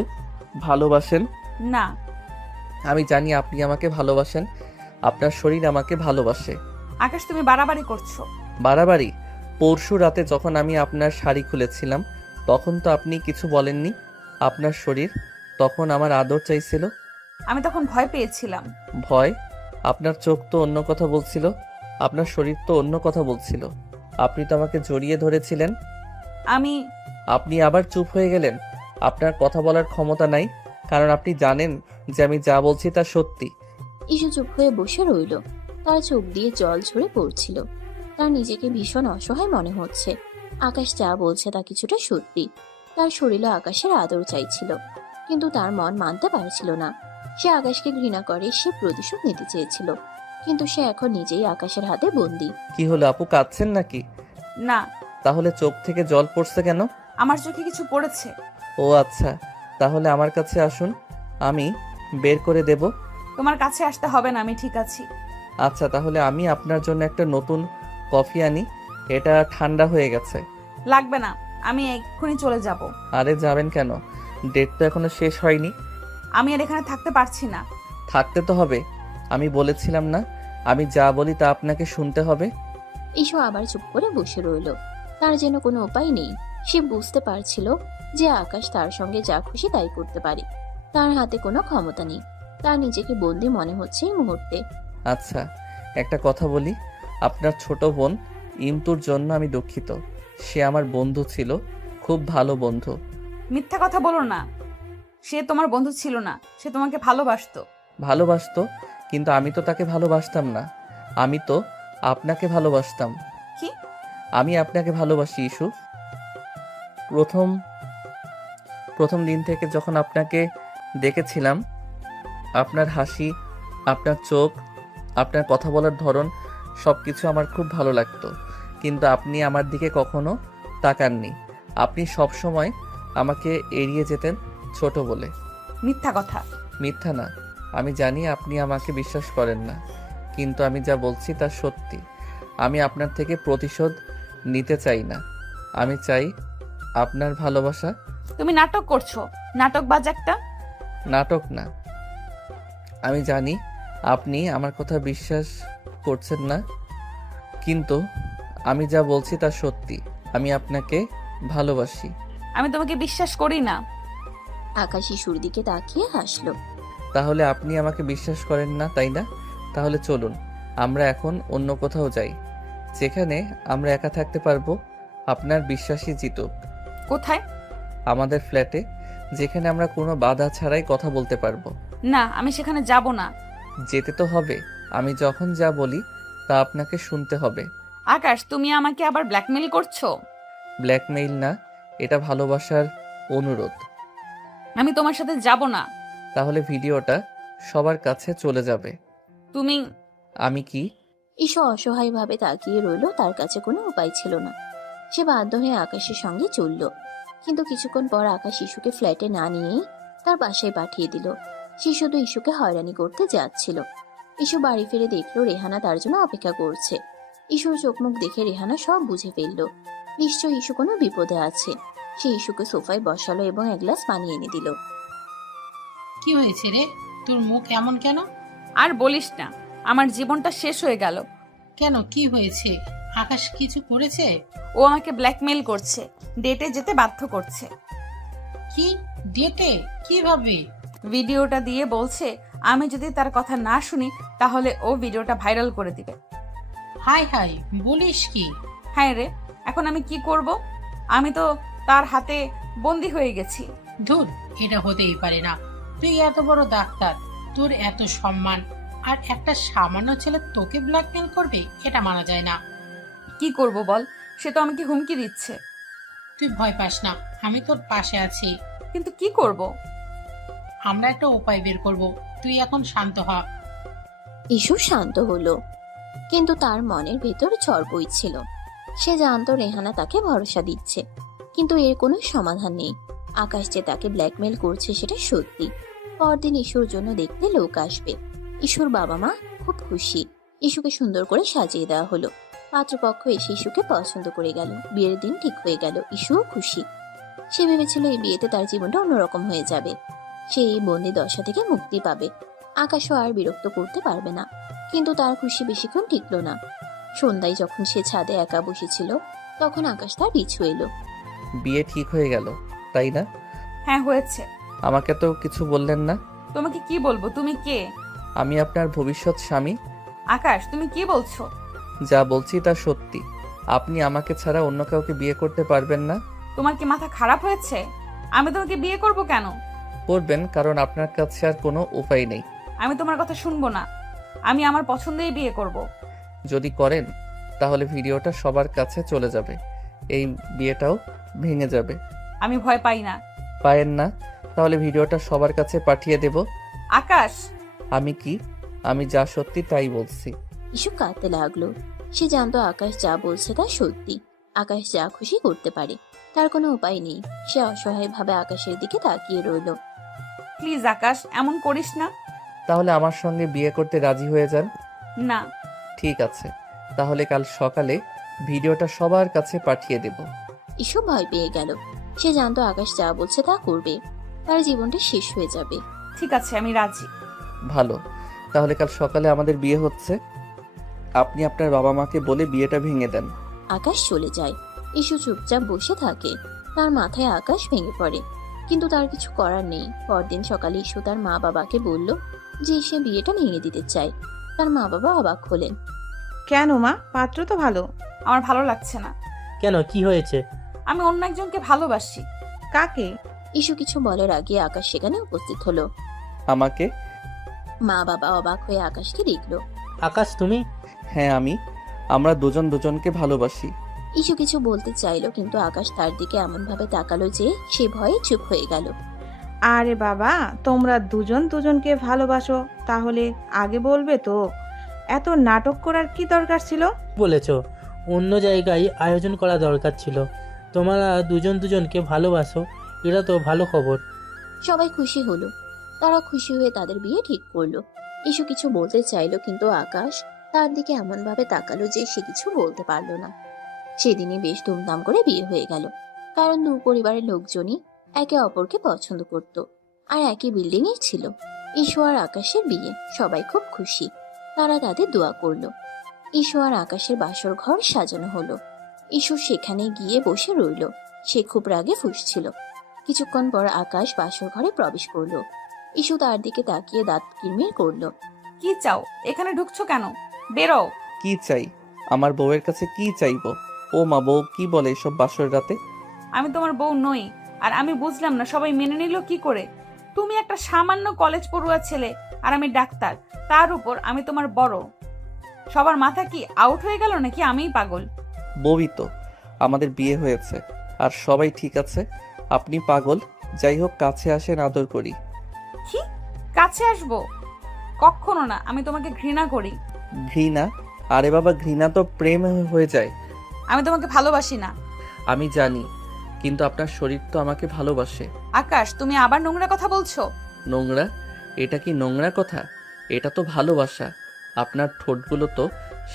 ভালোবাসেন। না, আমি জানি আপনি আমাকে ভালোবাসেন। আপনার শরীর আমাকে ভালোবাসে। আকাশ তুমি বাড়াবাড়ি করছো। বাড়াবাড়ি? পরশু রাতে যখন আমি আপনার শাড়ি খুলেছিলাম তখন তো আপনি কিছু বলেননি। আপনার শরীর তখন আমার আদর চাইছিল। আমি তখন ভয় পেয়েছিলাম। ভয়? আপনার চোখ তো অন্য কথা বলছিল, আপনার শরীর তো অন্য কথা বলছিল। আপনি তো আমাকে জড়িয়ে ধরেছিলেন। আমি আপনি আবার চুপ হয়ে গেলেন। আপনার কথা বলার ক্ষমতা নাই, কারণ আপনি জানেন যে আমি যা বলছি তা সত্যি। ঈশু চুপ হয়ে বসে রইল। তার চোখ দিয়ে জল ঝরে পড়ছিল। তার নিজেকে ভীষণ অসহায় মনে হচ্ছে। আকাশ যা বলছে তা কিছুটা সত্যি। তার শরীরে আকাশের আদর চাইছিল, কিন্তু তার মন মানতে পারছিল না। সে আকাশকে ঘৃণা করে, সে প্রতিশোধ নিতে চেয়েছিল, কিন্তু সে এখন নিজেই আকাশের হাতে বন্দী। কি হলো আপু, কাঁদছেন নাকি? না, তাহলে চোখ থেকে জল পড়ছে কেন? আমার চোখে কিছু পড়েছে। ও আচ্ছা, তাহলে আমার কাছে আসুন, আমি বের করে দেব। তোমার কাছে আসতে হবে না, আমি ঠিক আছি। আচ্ছা, তাহলে আমি আপনার জন্য একটা নতুন কফি আনি, এটা ঠান্ডা হয়ে গেছে। লাগবে না, আমি এক্ষুনি চলে যাব। আরে যাবেন কেন? ডেট তো এখনো শেষ হয়নি। আমি আর এখানে থাকতে পারছি না। থাকতে তো হবে, আমি বলেছিলাম না আমি যা বলি তা আপনাকে শুনতে হবে। ঈশু আবার চুপ করে বসে রইল। তার যেন কোনো উপায় নেই। সে বুঝতে পারছিল যে আকাশ তার সঙ্গে যা খুশি তাই করতে পারে। তার হাতে কোনো ক্ষমতা নেই। তার নিজেকে বন্দী মনে হচ্ছে এই মুহূর্তে। আচ্ছা, একটা কথা বলি, আপনার ছোট বোন ইমতুর জন্য আমি দুঃখিত। সে আমার বন্ধু ছিল, খুব ভালো বন্ধু। মিথ্যা কথা বলো না। সে তোমার বন্ধু ছিল না, সে তোমাকে ভালোবাসতো। ভালোবাসতো? কিন্তু আমি তো তাকে ভালোবাসতাম না, আমি তো আপনাকে ভালোবাসতাম। কি? আমি আপনাকে ভালোবাসি ইস্যু। প্রথম প্রথম দিন থেকে যখন আপনাকে দেখেছিলাম, আপনার হাসি, আপনার চোখ, আপনার কথা বলার ধরন, সব কিছু আমার খুব ভালো লাগতো। কিন্তু আপনি আমার দিকে কখনো তাকাননি। আপনি সব সময় আমাকে এড়িয়ে যেতেন ছোট বলে। মিথ্যা কথা। মিথ্যা না, আমি জানি আপনি আমাকে বিশ্বাস করেন না, কিন্তু আমি যা বলছি তা সত্যি। আমি আপনার থেকে প্রতিশোধ নিতে চাই না, আমি চাই আপনার ভালোবাসা। তুমি নাটক করছো, নাটকবাজ একটা। নাটক না, আমি জানি আপনি আমার কথা বিশ্বাস করছেন না, কিন্তু আমি যা বলছি তা সত্যি। আমি আপনাকে ভালোবাসি। আমি তোমাকে বিশ্বাস করি না। আকাশ ঈশুর দিকে তাকিয়ে হাসলো। তাহলে আপনি আমাকে বিশ্বাস করেন না, তাই না? তাহলে চলুন আমরা এখন অন্য কোথাও যাই, যেখানে আমরা একা থাকতে পারবো। আপনার বিশ্বাসই জিতুক। কোথায়? আমাদের ফ্ল্যাটে, যেখানে আমরা কোনো বাধা ছাড়াই কথা বলতে পারবো। না, আমি সেখানে যাব না। যেতে তো হবে, আমি যখন যা বলি তা আপনাকে শুনতে হবে। আকাশ, তুমি আমাকে আবার ব্ল্যাকমেইল করছো। ব্ল্যাকমেইল না, এটা ভালোবাসার অনুরোধ। আমি তোমার সাথে যাব না। তাহলে ভিডিওটা সবার কাছে চলে যাবে। তুমি আমি কি? ঈশু অসহায়ভাবে তাকিয়ে রইল, তার কাছে কোনো উপায় ছিল না। সে বাধ্য হয়ে আকাশের সঙ্গে চলল, কিন্তু কিছুক্ষণ পর আকাশ ইস্যুকে ফ্ল্যাটে না নিয়েই তার বাসায় পাঠিয়ে দিল। সে শুধু ইস্যুকে হয়রানি করতে যাচ্ছিল। ইস্যু বাড়ি ফিরে দেখলো রেহানা তার জন্য অপেক্ষা করছে। ইস্যুর চোখ মুখ দেখে রেহানা সব বুঝে ফেলল। নিশ্চয় ইস্যু কোনো বিপদে আছে। সে ইস্যুকে সোফায় বসালো এবং এক গ্লাস পানি এনে দিল। কি হয়েছে রে, তোর মুখ এমন কেন? আর বলিস না, আমার জীবনটা শেষ হয়ে গেল। কেন, কি হয়েছে? আকাশ কিছু করেছে? ও আমাকে ব্ল্যাকমেইল করছে, ডেটে যেতে বাধ্য করছে। কি ডেটে? কিভাবে? ভিডিওটা দিয়ে বলছে আমি যদি তার কথা না শুনি তাহলে ও ভিডিওটা ভাইরাল করে দিবে। হাই হাই, বলিস কি? হ্যাঁ রে, এখন আমি কি করব? আমি তো তার হাতে বন্দি হয়ে গেছি। ধুর, এটা হতেই পারে না। তুই এত বড় ডাক্তার, তোর এত সম্মান, আর একটা সামান্য ছেলে তোকে ব্ল্যাকমেল করবে? এটা মানা যায় না। কি করব বল, সে তো আমাকে হুমকি দিচ্ছে। তুই ভয় পাস না, আমি তোর পাশে আছি। কিন্তু কি করব? আমরা একটা উপায় বের করব, তুই এখন শান্ত হ। ইস্যু শান্ত হলো, কিন্তু তার মনের ভেতর ঝড় বইছিল। সে জানতো রেহানা তাকে ভরসা দিচ্ছে, কিন্তু এর কোনো সমাধান নেই। আকাশ যে তাকে ব্ল্যাকমেল করছে সেটা সত্যি। পরদিন ইস্যুর জন্য দেখতে লোক আসবে। ইস্যুর বাবা মা খুব খুশি। ইস্যুকে সুন্দর করে সাজিয়ে দেওয়া হলো। পাত্রপক্ষ এসে ইস্যুকে পছন্দ করে গেল। বিয়ের দিন ঠিক হয়ে গেল। ইস্যুও খুশি। সে ভেবেছিল এই বিয়েতে তার জীবনটা অন্যরকম হয়ে যাবে। সে এই বন্দি দশা থেকে মুক্তি পাবে। আকাশও আর বিরক্ত করতে পারবে না। কিন্তু তার খুশি বেশিক্ষণ টিকলো না। সন্ধ্যায় যখন সে ছাদে একা বসেছিল, তখন আকাশ তার পিছু এলো। বিয়ে ঠিক হয়ে গেল, তাই না? হ্যাঁ হয়েছে। আমাকে তো কিছু বললেন না। তোমাকে কি বলবো? তুমি কে? আমি আপনার ভবিষ্যৎ স্বামী। আকাশ, তুমি কি বলছো? যা বলছি তা সত্যি। আপনি আমাকে ছাড়া অন্য কাউকে বিয়ে করতে পারবেন না। তোমার কি মাথা খারাপ হয়েছে? আমি তোমাকে বিয়ে করব কেন? করবেন, কারণ আপনার কাছে আর কোনো উপায় নেই। আমি তোমার কথা শুনবো না। আমি আমার পছন্দেই বিয়ে করব। যদি করেন তাহলে ভিডিওটা সবার কাছে চলে যাবে, এই বিয়েটাও ভেঙে যাবে। আমি ভয় পাই না। পায়েন না? তাহলে ভিডিওটা সবার কাছে পাঠিয়ে দেব। আকাশ, আমি কি? আমি যা সত্যি তাই বলছি। ইস্যু কাঁদতে লাগলো। সে জানতো আকাশ যা বলছে তা সত্যি। আকাশ যা খুশি করতে পারে, তার কোনো উপায় নেই। সে অসহায়ভাবে আকাশের দিকে তাকিয়ে রইল। প্লিজ আকাশ, এমন করিস না। তাহলে আমার সঙ্গে বিয়ে করতে রাজি হয়ে যান। না। ঠিক আছে, তাহলে কাল সকালে ভিডিওটা সবার কাছে পাঠিয়ে দেব। ইস্যু ভয় পেয়ে গেল। সে জানতো আকাশ যা বলছে তা করবে। তার জীবনটা শেষ হয়ে যাবে। ঠিক আছে, আমি রাজি। ভালো, তাহলে কাল সকালে আমাদের বিয়ে হচ্ছে। আপনি আপনার বাবা মাকে বলে বিয়েটা ভেঙে দেন। আকাশ চলে যায়। ইস্যু চুপচাপ বসে থাকে। তার মাথায় আকাশ ভেঙে পড়ে, কিন্তু তার কিছু করার নেই। পরদিন সকালে ইস্যু তার মা বাবাকে বলল যে সে বিয়েটা ভেঙে দিতে চায়। তার মা বাবা অবাক হলেন। কেন মা? পাত্র তো ভালো। আমার ভালো লাগছে না। কেন, কি হয়েছে? আমি অন্য একজনকে ভালোবাসি। কাকে? ইস্যু কিছু বলার আগে আকাশ সেখানে উপস্থিত হলো। আমাকে? মা বাবা অবাক হয়ে আকাশকে দেখলো। আকাশ, তুমি? হ্যাঁ আমি। আমরা দুজন দুজনকে ভালোবাসি। ইস্যু কিছু বলতে চাইলো, কিন্তু আকাশ তার দিকে এমন ভাবে তাকালো যে সে ভয়ে চুপ হয়ে গেল। আরে বাবা, তোমরা দুজন দুজনকে ভালোবাসো, তাহলে আগে বলবে তো। এত নাটক করার কি দরকার ছিল? বলেছ অন্য জায়গায় আয়োজন করা দরকার ছিল। তোমরা দুজন দুজনকে ভালোবাসো, এটা তো ভালো খবর। সবাই খুশি হলো। তারা খুশি হয়ে তাদের বিয়ে ঠিক করলো। ইস্যু কিছু বলতে চাইলো, কিন্তু আকাশ তার দিকে এমন ভাবে তাকালো যে সে কিছু বলতে পারলো না। সেদিনই বেশ ধুমধাম করে বিয়ে হয়ে গেল, কারণ দু পরিবারের লোকজনই একে অপরকে পছন্দ করত আর একই বিল্ডিং এ ছিল। ইস্যু আর আকাশের বিয়ে, সবাই খুব খুশি। তারা তাদের দোয়া করলো। ইস্যু আর আকাশের বাসর ঘর সাজানো হলো। ইস্যু সেখানে গিয়ে বসে রইল। সে খুব রাগে ফুঁসছিল। কিছুক্ষণ পর আকাশ বাসর ঘরে প্রবেশ করলো। ইস্যু তার দিকে তাকিয়ে দাঁত কিরমির করলো। কি চাও? এখানে ঢুকছো কেন? বেরো। কি চাই? আমার বউয়ের কাছে কি চাইবো? ও মা, বউ কি বলে এসব বাসর রাতে? আমি তোমার বউ নই। আর আমি বুঝলাম না সবাই মেনে নিল কি করে। তুমি একটা সামান্য কলেজ পড়ুয়া ছেলে, আর আমি ডাক্তার। তার উপর আমি তোমার বড়। সবার মাথা কি আউট হয়ে গেল নাকি আমিই পাগল? বউই তো। আমাদের বিয়ে হয়েছে আর সবাই ঠিক আছে, আপনি পাগল। যাই হোক, কাছে আসেন, আদর করি। কি কাছে আসবো? কখনো না, আমি তোমাকে ঘৃণা করি। ঘৃণা? আরে বাবা, ঘৃণা তো প্রেম হয়ে যায়। আমি তোমাকে ভালোবাসি না। আমি জানি, কিন্তু আপনার শরীর তো আমাকে ভালোবাসে। আকাশ, তুমি আবার নোংরা কথা বলছো। নোংরা? এটা কি নোংরা কথা? এটা তো ভালোবাসা। আপনার ঠোঁটগুলো তো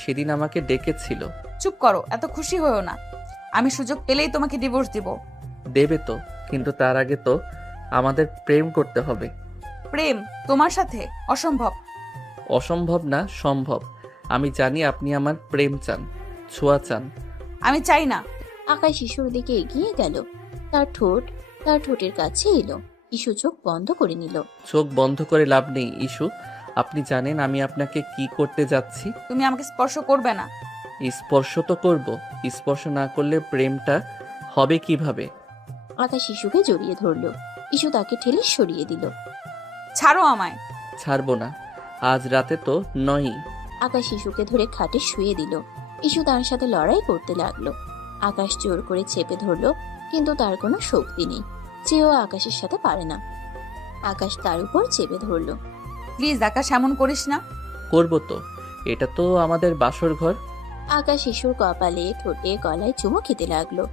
সেদিন আমাকে ডেকেছিল। চুপ করো, এত খুশি হয়েও না। আমি সুযোগ পেলেই তোমাকে ডিভোর্স দিব। দেবে তো, কিন্তু তার আগে তো আমাদের প্রেম করতে হবে। প্রেম তোমার সাথে? অসম্ভব। অসম্ভব না, সম্ভব। আমি জানি আপনি আমার প্রেম চান, ছোঁয়া চান। আমি চাই না। আকাশ ইস্যুর দিকে এগিয়ে গেল। তার ঠোঁটের কাছে এলো। ইস্যু চোখ বন্ধ করে নিল। চোখ বন্ধ করে লাভ নেই ইস্যু। আপনি জানেন আমি আপনাকে কি করতে যাচ্ছি। তুমি আমাকে স্পর্শ করবে না। স্পর্শ তো করব। স্পর্শ না করলে প্রেমটা হবে কিভাবে? আকাশ ইস্যুকে জড়িয়ে ধরল। ইস্যু তাকে ঠেলে সরিয়ে দিল। ছাড়ো আমায়। ছাড়বো না। আজ রাতে তো নয়ই। আকাশ ইস্যুকে ধরে খাটে শুয়ে দিল। ইস্যু তার সাথে লড়াই করতে লাগলো। আকাশ জোর করে চেপে ধরলো, কিন্তু তার কোনো শক্তি নেই। চেয়েও আকাশের সাথে পারে না। আকাশ তার উপর চেপে ধরলো। প্লিজ আকাশ, এমন করিস না। করব তো, এটা তো আমাদের বাসর ঘর। আকাশ ইস্যুর কপালে, ঠোঁটে, গলায় চুমু খেতে লাগলো।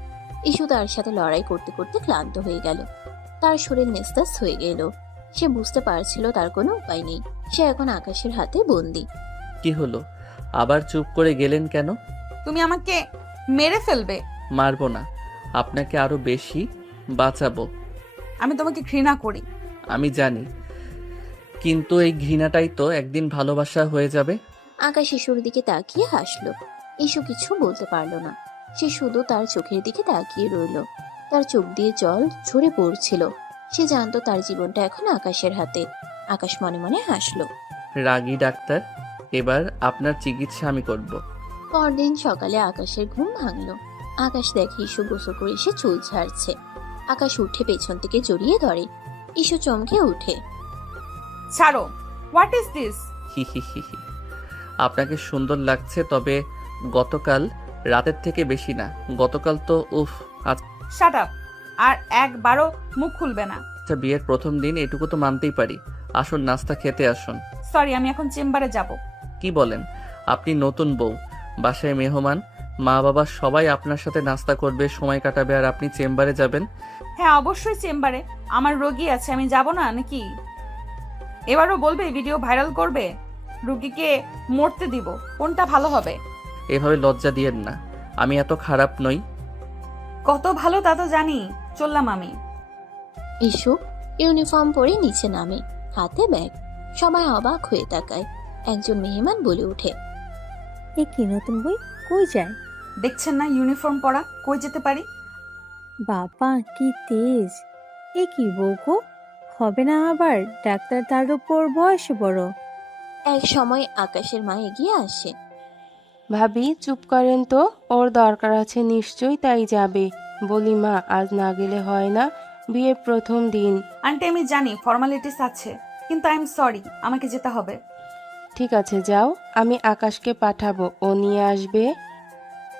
ইস্যু তার সাথে লড়াই করতে করতে ক্লান্ত হয়ে গেল। তার শরীর নিস্তেজ হয়ে গেল। সে বুঝতে পারছিল তার কোনো উপায় নেই। সে এখন আকাশের হাতে বন্দি। কি হলো? আবার চুপ করে গেলেন কেন? তুমি আমাকে মেরে ফেলবে। মারবো না, আপনাকে আরো বেশি বাঁচাবো। আমি তোমাকে ঘৃণা করি। আমি জানি, কিন্তু এই ঘৃণাটাই তো একদিন ভালোবাসা হয়ে যাবে। আকাশ ইস্যুর দিকে তাকিয়ে হাসলো। ইস্যু কিছু বলতে পারলো না। সে শুধু তার চোখের দিকে তাকিয়ে রইল। তার চোখ দিয়ে জল ঝরে পড়ছিল। সে জানতো তার জীবনটা এখন আকাশের হাতে। আকাশ মনে মনে হাসলো। রাগী ডাক্তার, এবার আপনার চিকিৎসা আমি করব। পরদিন সকালে আকাশের ঘুম ভাঙলো। আকাশ দেখে ইস্যু গোসল করে এসে চুল ঝাড়ছে। আকাশ উঠে পেছন থেকে জড়িয়ে ধরে। ইস্যু চমকে উঠে। ছাড়ো। What is this? হি হি হি হি। আপনাকে সুন্দর লাগছে, তবে গতকাল রাতের থেকে বেশি না। গতকাল তো উফ। Shut up. আর একবারও মুখ খুলবে না। আচ্ছা, বিয়ের প্রথম দিন এটুকু তো মানতেই পারি। আসুন, নাস্তা খেতে আসুন। সরি, আমি এখন চেম্বারে যাব। কি বলেন? আপনি নতুন বউ, বাসায় মেহমান, মা বাবা সবাই আপনার সাথে নাস্তা করবে, সময় কাটাবে, আর আপনি চেম্বারে যাবেন? হ্যাঁ, অবশ্যই চেম্বারে। আমার রোগী আছে, আমি যাব না নাকি? এবারও বলবে ভিডিও ভাইরাল করবে? রোগীকে মরতে দিব, কোনটা ভালো হবে? এভাবে লজ্জা দিয়েন না, আমি এত খারাপ নই। কত ভালো তা তো জানি। চললাম আমি। ইস্যু ইউনিফর্ম পরে নিচে নামে, হাতে ব্যাগ। সবাই অবাক হয়ে তাকায়। একজন মেহমান বলে ওঠে, এ কি নতুন বই? কই যায়? দেখছেন না ইউনিফর্ম পরা, কই যেতে পারি? বাবা কি তেজ! এ কি বউকো, হবে না আবার ডাক্তার, তার উপর বয়সে বড়। এক সময় আকাশের মা এগিয়ে আসে। ভাবি চুপ করেন তো, ওর দরকার আছে নিশ্চয়ই, তাই যাবে। বলি মা, আজ না গেলে হয় না? বিয়ের প্রথম দিন। আন্টি, আমি জানি ফর্মালিটিস আছে, কিন্তু আই এম সরি, আমাকে যেতে হবে। ঠিক আছে যাও, আমি আকাশকে পাঠাবো, ও নিয়ে আসবে।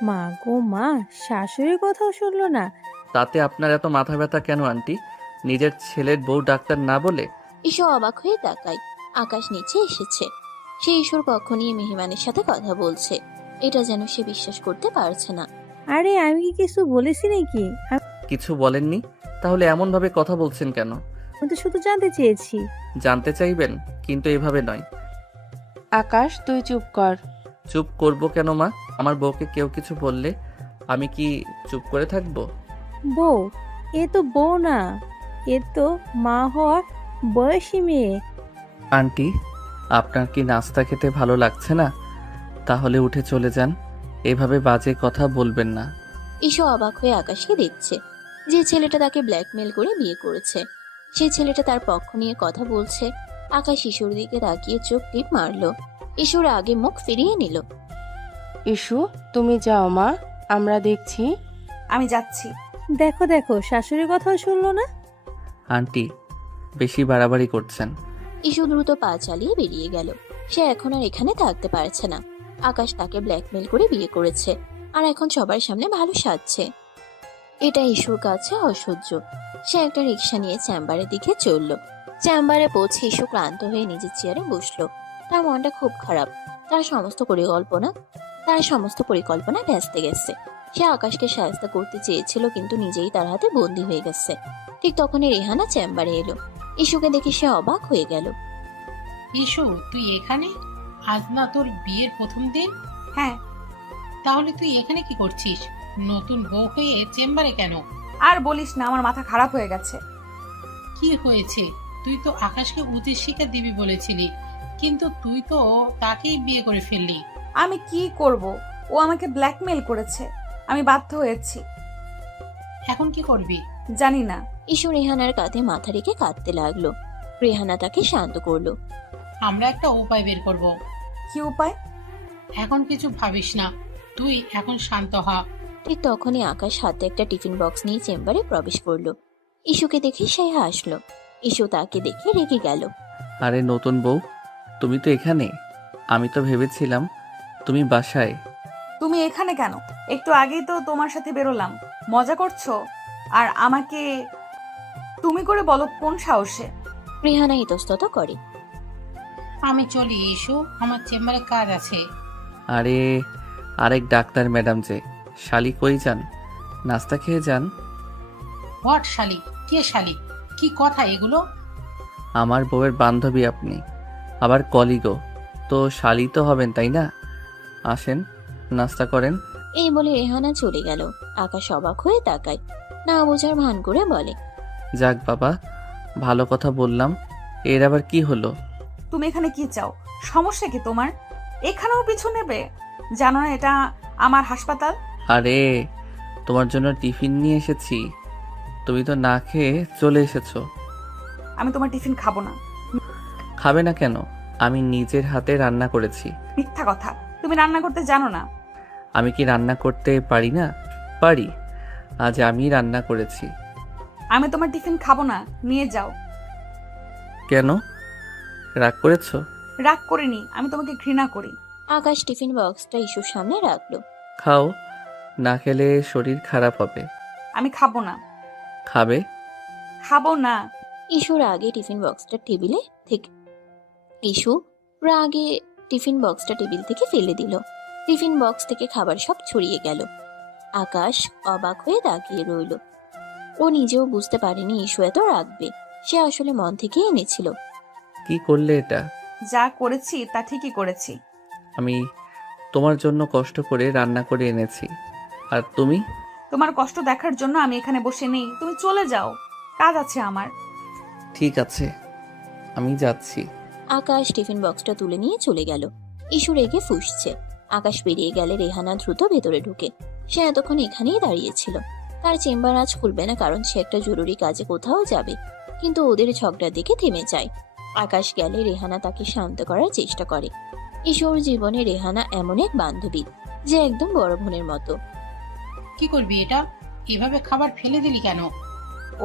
মা গো মা, শাশুড়ির কথাও শুনলো না। তাতে আপনার এত মাথা ব্যথা কেন আন্টি? নিজের ছেলের বউ ডাক্তার না বলে? ইস্যু অবাক হয়ে তাকায়। আকাশ নিচে এসেছে। সে ইস্যুর পক্ষ নিয়ে মেহমানের সাথে কথা বলছে। এটা যেন সে বিশ্বাস করতে পারছে না। আরে আমি কি কিছু বলেছি নাকি? কিছু বলেননি? তাহলে এমন ভাবে কথা বলছেন কেন? আমি তো শুধু জানতে চেয়েছি। জানতে চাইবেন, কিন্তু এভাবে নয়। আকাশ তুই চুপ কর। চুপ করব কেন মা? আমার বউকে কেউ কিছু বললে আমি কি চুপ করে থাকবো? বউ? এ তো বউ না, এ তো মা হওয়ার বয়সী মেয়ে। আন্টি, আপনার কি নাস্তা খেতে ভালো লাগছে না? তাহলে উঠে চলে যান, এভাবে বাজে কথা বলবেন না। ইস্যু অবাক হয়ে আকাশকে দেখছে। যে ছেলেটা তাকে ব্ল্যাকমেল করে বিয়ে করেছে, সেই ছেলেটা তার পক্ষ নিয়ে কথা বলছে। আকাশ ইস্যুর দিকে তাকিয়ে চোখ টিপ মারলো। ইস্যুর আগে মুখ ফিরিয়ে নিল। ইস্যু তুমি যাও মা, আমরা দেখছি। আমি যাচ্ছি। দেখো দেখো, শাশুড়ির কথাও শুনলো না। আন্টি, বেশি বাড়াবাড়ি করছেন। ইস্যু দ্রুত পা চালিয়ে বেরিয়ে গেল। সে এখন আর এখানে থাকতে পারছে না। আকাশ তাকে ব্ল্যাকমেল করে বিয়ে করেছে, আর এখন সবার সামনে ভালো সাজছে। এটা ইস্যুর কাছে অসহ্য। সে একটা রিক্সা নিয়ে চেম্বারের দিকে চলল। চেম্বারে পৌঁছে ইস্যু ক্লান্ত হয়ে নিজের চেয়ারে বসলো। তার মনটা খুব খারাপ। তার সমস্ত পরিকল্পনা ভেস্তে গেছে। সে আকাশকে সাহায্য করতে চেয়েছিল, কিন্তু নিজেই তার হাতে বন্দী হয়ে গেছে। ঠিক তখনই রেহানা চেম্বারে এলো। ইস্যুকে দেখে সে অবাক হয়ে গেল। ইস্যু, তুই এখানে? আজ না তোর বিয়ের প্রথম দিন? হ্যাঁ। তাহলে তুই এখানে কি করছিস? নতুন বউ হয়ে চেম্বারে কেন? আর বলিস না, আমার মাথা খারাপ হয়ে গেছে। কি হয়েছে? তুই তো আকাশকে উচিত শিক্ষা দিবি বলেছিলি, কিন্তু তুই তো তাকেই বিয়ে করে ফেললি। আমি কি করব? ও আমাকে ব্ল্যাকমেল করেছে, আমি বাধ্য হয়েছি। এখন কি করবি? জানি না। ইস্যু রেহানার কাঁধে মাথা রেখে কাঁদতে লাগলো। রেহানা তাকে শান্ত করলো। আমরা একটা উপায় বের করব। কি উপায়? এখন কিছু ভাবিস না, তুই এখন শান্ত হ। ঠিক তখনই আকাশ হাতে একটা টিফিন বক্স নিয়ে চেম্বারে প্রবেশ করলো। ইস্যুকে দেখে সে হাসলো। ইস্যু তাকে দেখে রেগে গেল। আরে নতুন বউ, তুমি তো এখানে। আমি তো ভেবেছিলাম তুমি বাসায়। তুমি এখানে কেন? একটু আগেই তো তোমার সাথে বেরোলাম। মজা করছো? আর আমাকে তুমি করে বলো কোন সাহসে? রেহানা ইতস্তত করে। আমি চলি ইস্যু, আমার চেম্বারে কাজ আছে। আরে আরেক ডাক্তার ম্যাডাম যে, শালি কই যান? নাস্তা খেয়ে যান। হোয়াট শালি? কে শালি? কি কথা এগুলো? আমার বউয়ের বান্ধবী আপনি, আবার কলিগো, তো শালি তো হবেন তাই না? আসেন, নাস্তা করেন। এই বলে রেহানা চলে গেল। আকাশ অবাক হয়ে তাকায়, না বোঝার ভান করে বলে। যাক বাবা, ভালো কথা বললাম। এর আবার কি হলো? তুমি এখানে কি চাও? সমস্যা কি তোমার? এখানেও পিছু নেবে? জানো না এটা আমার হাসপাতাল? আরে তোমার জন্য টিফিন নিয়ে এসেছি, তুমি তো না খেয়ে চলে এসেছো। আমি তোমার টিফিন খাবো না। খাবে না কেন? আমি নিজের হাতে রান্না করেছি। মিথ্যা কথা, তুমি রান্না করতে জানো না। আমি কি রান্না করতে পারি না? পারি। আজ আমি রান্না করেছি। আমি তোমার টিফিন খাবো না, নিয়ে যাও। কেন, রাগ করেছো? রাগ করিনি, আমি তোমাকে ঘৃণা করি। আকাশ টিফিন বক্সটা ইস্যুর সামনে রাখলো। খাও, না খেলে শরীর খারাপ হবে। আমি খাবো না। খাবে? খাবো না। ইস্যু রাগে টিফিন বক্সটা টেবিল থেকে ফেলে দিল। টিফিন বক্স থেকে খাবার সব ছড়িয়ে গেল। আকাশ অবাক হয়ে তাকিয়ে রইল। ও নিজেও বুঝতে পারেনি ইস্যু এত রাখবে। সে আসলে মন থেকে এনেছিল। কি করলে এটা? যা করেছি তা ঠিকই করেছি। আমি তোমার জন্য কষ্ট করে রান্না করে এনেছি, আর তুমি? তোমার কষ্ট দেখার জন্য আমি এখানে বসে নেই, তুমি চলে যাও, কাজ আছে আমার। ঠিক আছে, আমি যাচ্ছি। আকাশ টিফিন বক্সটা তুলে নিয়ে চলে গেল। ইস্যু রেগে ফুঁসছে। আকাশ বেরিয়ে গেলে রেহানা দ্রুত ভেতরে ঢুকে। সে এতক্ষণ এখানেই দাঁড়িয়েছিল। তার চেম্বার আজ খুলবে না, কারণ সে একটা জরুরি কাজে কোথাও যাবে। কিন্তু ওদের ঝগড়ার দিকে থেমে যায়। আকাশ গেলে রেহানা তাকে শান্ত করার চেষ্টা করে। ইস্যুর জীবনে রেহানা এমন এক বান্ধবী যে একদম বড় বোনের মতো। কি করবি এটা? এভাবে খাবার ফেলে দিলি কেন?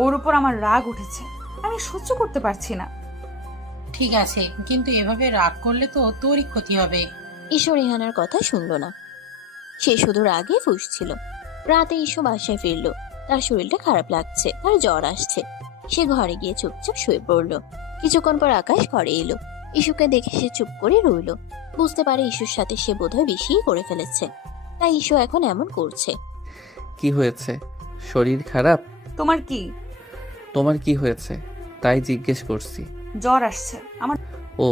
ওর উপর আমার রাগ উঠেছে, আমি সহ্য করতে পারছি না। ঠিক আছে, কিন্তু এভাবে রাগ করলে তো তোরই ক্ষতি হবে। ইস্যু রেহানার কথা শুনল না। সে শুধু রাগে ফুঁসছিল। রাতে ইস্যু বাসায় ফিরল। তার শরীরটা খারাপ লাগছে, তার জ্বর আসছে। সে ঘরে গিয়ে চুপচাপ শুয়ে পড়ল। কিছুক্ষণ পর আকাশ ঘরে এলো। ইস্যুকে দেখে সে চুপ করে রইল। বুঝতে পারে ইস্যুর সাথে সে বোধহয় বেশিই করে ফেলেছে, তাই ইস্যু এখন এমন করছে। কি হয়েছে? শরীর খারাপ? তোমার কি? তোমার কি হয়েছে তাই জিজ্ঞেস করছি। জ্বর আসছে আমার। ও,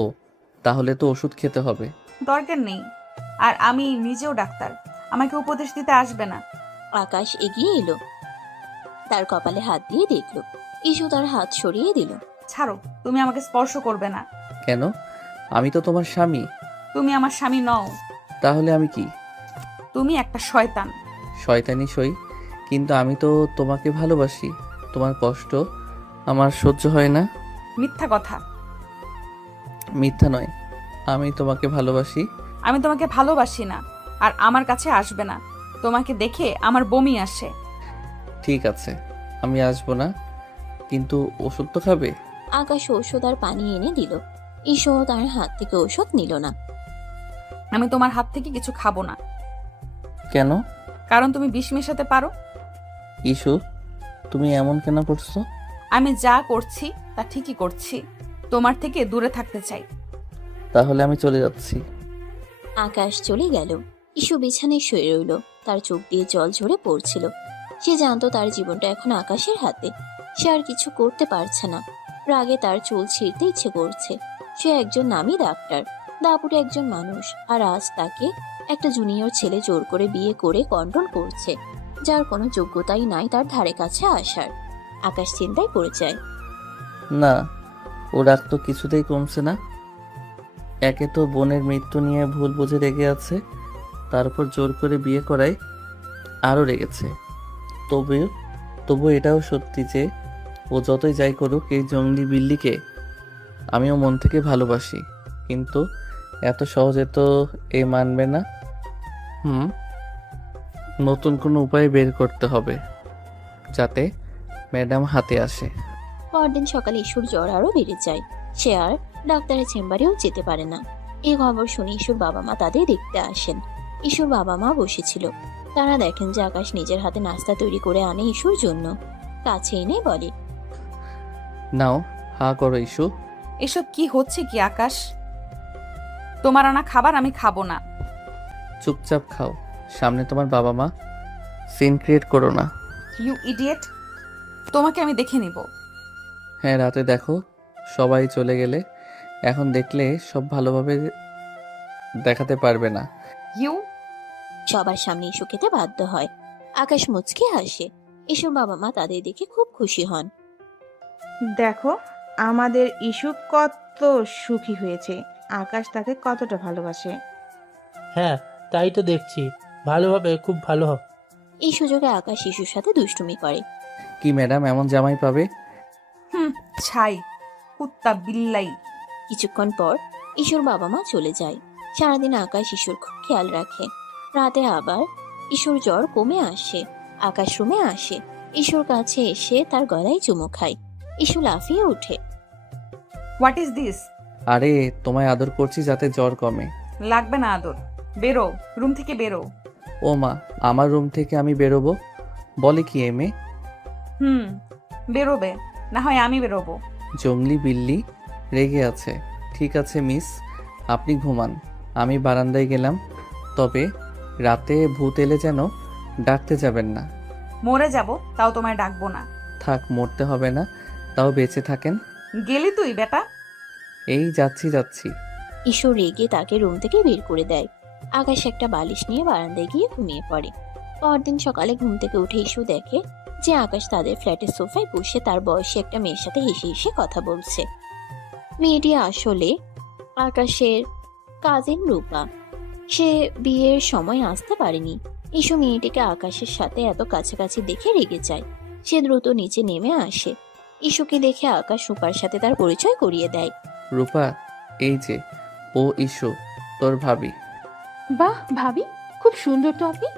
তাহলে তো ওষুধ খেতে হবে। দরকার নেই, আর আমি নিজেও ডাক্তার, আমাকে উপদেশ দিতে আসবে না। আকাশ এগিয়ে এলো। তার কপালে হাত দিয়ে দেখল। ইস্যু তার হাত সরিয়ে দিল। ছাড়ো, তুমি আমাকে স্পর্শ করবে না। কেন? আমি তো তোমার স্বামী। তুমি আমার স্বামী নও। তাহলে আমি কি? তুমি একটা শয়তান। শয়তানি সই, কিন্তু আমি তো তোমাকে ভালোবাসি। তোমার কষ্ট আমার সহ্য হয় না। মিথ্যা কথা। মিথ্যা নয়, আমি তোমাকে ভালোবাসি। আমি তোমাকে ভালোবাসি না, আর আমার কাছে আসবে না। তোমাকে দেখে আমার বমি আসে। ঠিক আছে, আমি আসবো না, কিন্তু ওষুধ তো খাবে। আকাশ ঔষধ আর পানি এনে দিল। ইস্যু তার হাত থেকে ঔষধ নিল না। আমি তোমার হাত থেকে কিছু খাবো না। কেন? কারণ তুমি বিষ মেশাতে পারো। ইস্যু, তুমি এমন কেন করছো? আমি যা করছি তা ঠিকই করছি। তোমার থেকে দূরে থাকতে চাই। তাহলে আমি চলে যাচ্ছি। আকাশ চলে গেল। ইস্যু বিছানায় শুয়ে রইল। তার চোখ দিয়ে জল ঝরে পড়ছিল। সে জানতো তার জীবনটা এখন আকাশের হাতে। সে আর কিছু করতে পারছে না। রাগে তার চুল ছিঁড়তে ইচ্ছে করছে। সে একজন নামী ডাক্তার, দাপুটে একজন মানুষ, আর আজ তাকে একটা জুনিয়র ছেলে জোর করে বিয়ে করে কন্ট্রোল করছে, যার কোনো যোগ্যতাই নাই তার ধারে কাছে আসার। আকাশ চিন্তায় পড়ে যায়। না, ও রাগ তো কিছুতেই কমছে না। একে তো বোনের মৃত্যু নিয়ে ভুল বুঝে রেগে আছে, তারপর জোর করে বিয়ে করায় আরও রেগেছে। তবু এটাও সত্যি যে ও যতই যাই করুক, এই জঙ্গলি বিল্লিকে আমিও মন থেকে ভালোবাসি। কিন্তু এত সহজে তো এ মানবে না। নতুন কোনো উপায় বের করতে হবে যাতে ম্যাডাম হাতে আসে। পরদিন সকালে ইস্যুর জ্বর আরো বেড়ে যায়। সে আর ডাক্তারের চেম্বারেও যেতে পারে না। এই খবর শুনে ইস্যুর বাবা মা তাদের দেখতে আসেন। ইস্যুর বাবা মা বসেছিল। তারা দেখেন যে আকাশ নিজের হাতে নাস্তা তৈরি করে আনে ইস্যুর জন্য। কাছে এনে বলে, নাও, হা করো ইস্যু। এসব কি হচ্ছে কি আকাশ? তোমার আনা খাবার আমি খাবো না। চুপচাপ খাও, সামনে তোমার বাবা মা। সিন ক্রিয়েট করো না। ইউ ইডিয়েট, তোমাকে আমি দেখে নিব। হ্যাঁ, রাতে দেখো, সবাই চলে গেলে এখন দেখলে সব ভালোভাবে দেখাতে পারবে না। ইউ সবার সামনে ইস্যু খেতে বাধ্য হয়। আকাশ মুচকে হাসে। ইস্যুর বাবা মা তাদের দেখে খুব খুশি হন। দেখো আমাদের ইস্যু কত সুখী হয়েছে, আকাশ তাকে কতটা ভালোবাসে। হ্যাঁ, তাই তো দেখছি। ভালোভাবে, খুব ভালো হবে। এই সুযোগে আকাশ ইস্যুর সাথে দুষ্টুমি করে। কি ম্যাডাম, এমন জামাই পাবে? ছাই, কুত্তা বিল্লাই। কিছুক্ষণ পর ইস্যুর বাবা মা চলে যায়। সারাদিন আকাশ ইস্যুর খুব খেয়াল রাখে। রাতে আবার ইস্যুর জ্বর কমে আসে। আকাশ রুমে আসে। ইস্যুর কাছে এসে তার গলায় চুমু খায়। ইস্যু লাফিয়ে ওঠে। What is this? আরে, তোমায় আদর করছি যাতে জ্বর কমে। লাগবে না আদর, বেরো, রুম থেকে বেরো। ও মা, আমার রুম থেকে আমি বেরোবো? বলে কি এমে? বেরোবে, না হয় আমি বেরোবো। জঙ্গলি বিল্লি রেগে আছে। ঠিক আছে মিস, আপনি ঘুমান, আমি বারান্দায় গেলাম। তবে রাতে ভূত এলে যেন ডাকতে যাবেন না। মরে যাব তাও তোমায় ডাকবো না। থাক, মরতে হবে না, তাও বেঁচে থাকেন। গেলি তুই বেটা? এই যাচ্ছি। ইস্যু রেগে তাকে রুম থেকে বের করে দেয়। আকাশ একটা বালিশ নিয়ে বারান্দায় গিয়ে ঘুমিয়ে পড়ে। পরদিন সকালে ঘুম থেকে উঠে ইস্যু দেখে যে আকাশ তাদের ফ্ল্যাটের সোফায় বসে তার বয়সী একটা মেয়ের সাথে হেসে হেসে কথা বলছে। মেয়েটি আসলে আকাশের কাজিন রূপা। সে বিয়ের সময় আসতে পারেনি। ইস্যু মেয়েটিকে আকাশের সাথে এত কাছাকাছি দেখে রেগে যায়। সে দ্রুত নিচে নেমে আসে। ইস্যুকে দেখে আকাশ রূপার সাথে তার পরিচয় করিয়ে দেয়। রূপা, এই যে ও ইস্যু, তোর ভাবি। বাহ ভাবি, খুব সুন্দর তো আপনি।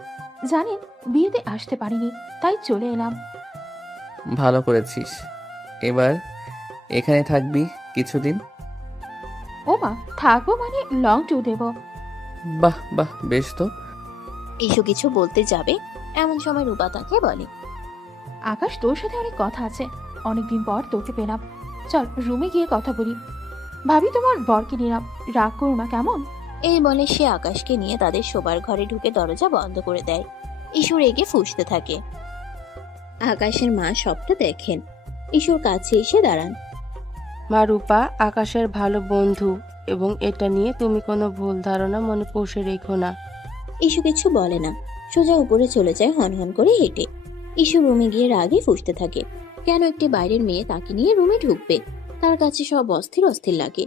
জানেন বিয়েতে আসতে পারিনি, তাই চলে এলাম। ভালো করেছিস। এবার এখানে থাকবি কিছুদিন? ও মা, থাকবো মানে লং ট্যুর দেব। বাহ, বেশ তো। ইস্যু কিছু বলতে যাবে এমন সময় রূপা তাকে বলে, আকাশ, তোর সাথে অনেক কথা আছে। অনেকদিন পর তোকে পেলাম, চল রুমে গিয়ে কথা বলি। ভাবি, তোমার বরকে নিলাম, রাগ করো না কেমন? এই বলে সে আকাশকে নিয়ে তাদের শোবার ঘরে ঢুকে দরজা বন্ধ করে দেয়। ইস্যু রেগে ফুঁসতে থাকে। আকাশের মা সবটা দেখেন। ইস্যুর কাছে এসে দাঁড়ান। মা রূপা আকাশের ভালো বন্ধু, এবং এটা নিয়ে তুমি কোনো ভুল ধারণা মনে পুষে রেখো না। ইস্যু কিছু বলে না, সোজা উপরে চলে যায় হনহন করে হেঁটে। ইস্যু রুমে গিয়ে রাগে ফুঁসতে থাকে। কেন একটি বাইরের মেয়ে তাকে নিয়ে রুমে ঢুকবে? তার কাছে সব অস্থির অস্থির লাগে।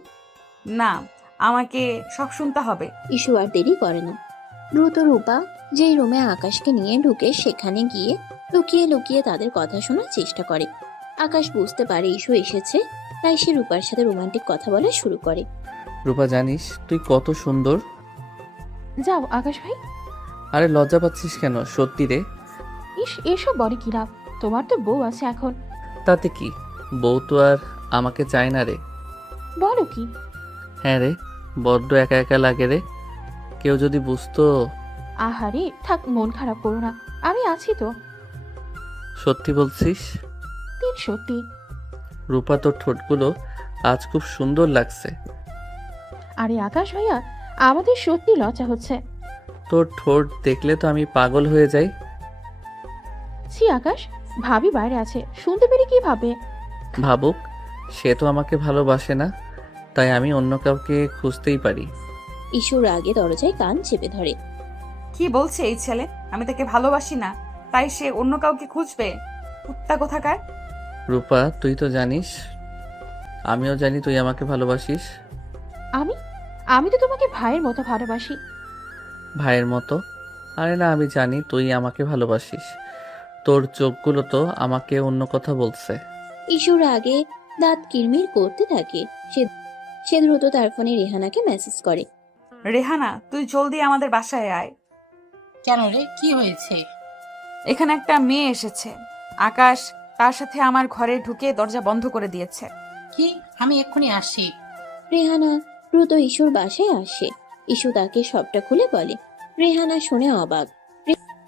না, আমাকে সব শুনতে হবে। ইস্যু আর দেরি করে না। দ্রুত রূপা যেই রুমে আকাশকে নিয়ে ঢুকে সেখানে গিয়ে লুকিয়ে লুকিয়ে তাদের কথা শোনার চেষ্টা করে। আকাশ বুঝতে পারে ইস্যু এসেছে, তাই সে রূপার সাথে রোমান্টিক কথা বলা শুরু করে। রূপা, জানিস তুই কত সুন্দর? যাও আকাশ ভাই। আরে লজ্জা পাচ্ছিস কেন? সত্যি রে। এসব বলে কি লাভ? তোমার তো বউ আছে এখন। তাতে কি, বউ তো আর আমাকে চায় না রে। বলো কি? হ্যাঁ রে, বড্ড একা একা লাগে রে। কেউ যদি বুঝতো। আহারে থাক, মন খারাপ করো না, আমি আছি তো। সত্যি বলছিস? তিন সত্যি। রূপা, তোর ঠোঁটগুলো আজ খুব সুন্দর লাগছে। আরে আকাশ ভাইয়া, আমাদের সত্যি লজ্জা হচ্ছে। তোর ঠোঁট দেখলে তো আমি পাগল হয়ে যাই। ছি আকাশ, ভাবি বাইরে আছে, শুনতে পেরে কি ভাবে? ভাবুক, সে তো আমাকে ভালোবাসে না, তাই আমি অন্য কাউকে খুঁজতেই পারি। ইস্যুর আগে দরজায় কান চেপে ধরে। কি বলছে এই ছেলে? আমি তাকে ভালোবাসি না, তাই সে অন্য কাউকে খুঁজবে? কুত্তা কোথাকার! রূপা, তুই তো জানিস, আমিও জানি তুই আমাকে ভালোবাসিস। আমি আমি তো তোমাকে ভাইয়ের মতো ভালোবাসি। ভাইয়ের মতো? আরে না, আমি জানি তুই আমাকে ভালোবাসিস। তোর চোখগুলো তো আমাকে অন্য কথা বলছে। ইস্যুর আগে দাঁত কিরমির করতে থাকে। সে সে দ্রুত তার ফোনে রেহানাকে মেসেজ করে। রেহানা, তুই জলদি আমাদের বাসায় আয়। কেন রে, কি হয়েছে? এখানে একটা মেয়ে এসেছে। আকাশ তার সাথে আমার ঘরে ঢুকে দরজা বন্ধ করে দিয়েছে। কি? আমি এক্ষুনি আসছি। রেহানা দ্রুত ইস্যুর বাসায় আসে। ইস্যু তাকে সবটা খুলে বলে। রেহানা শুনে অবাক।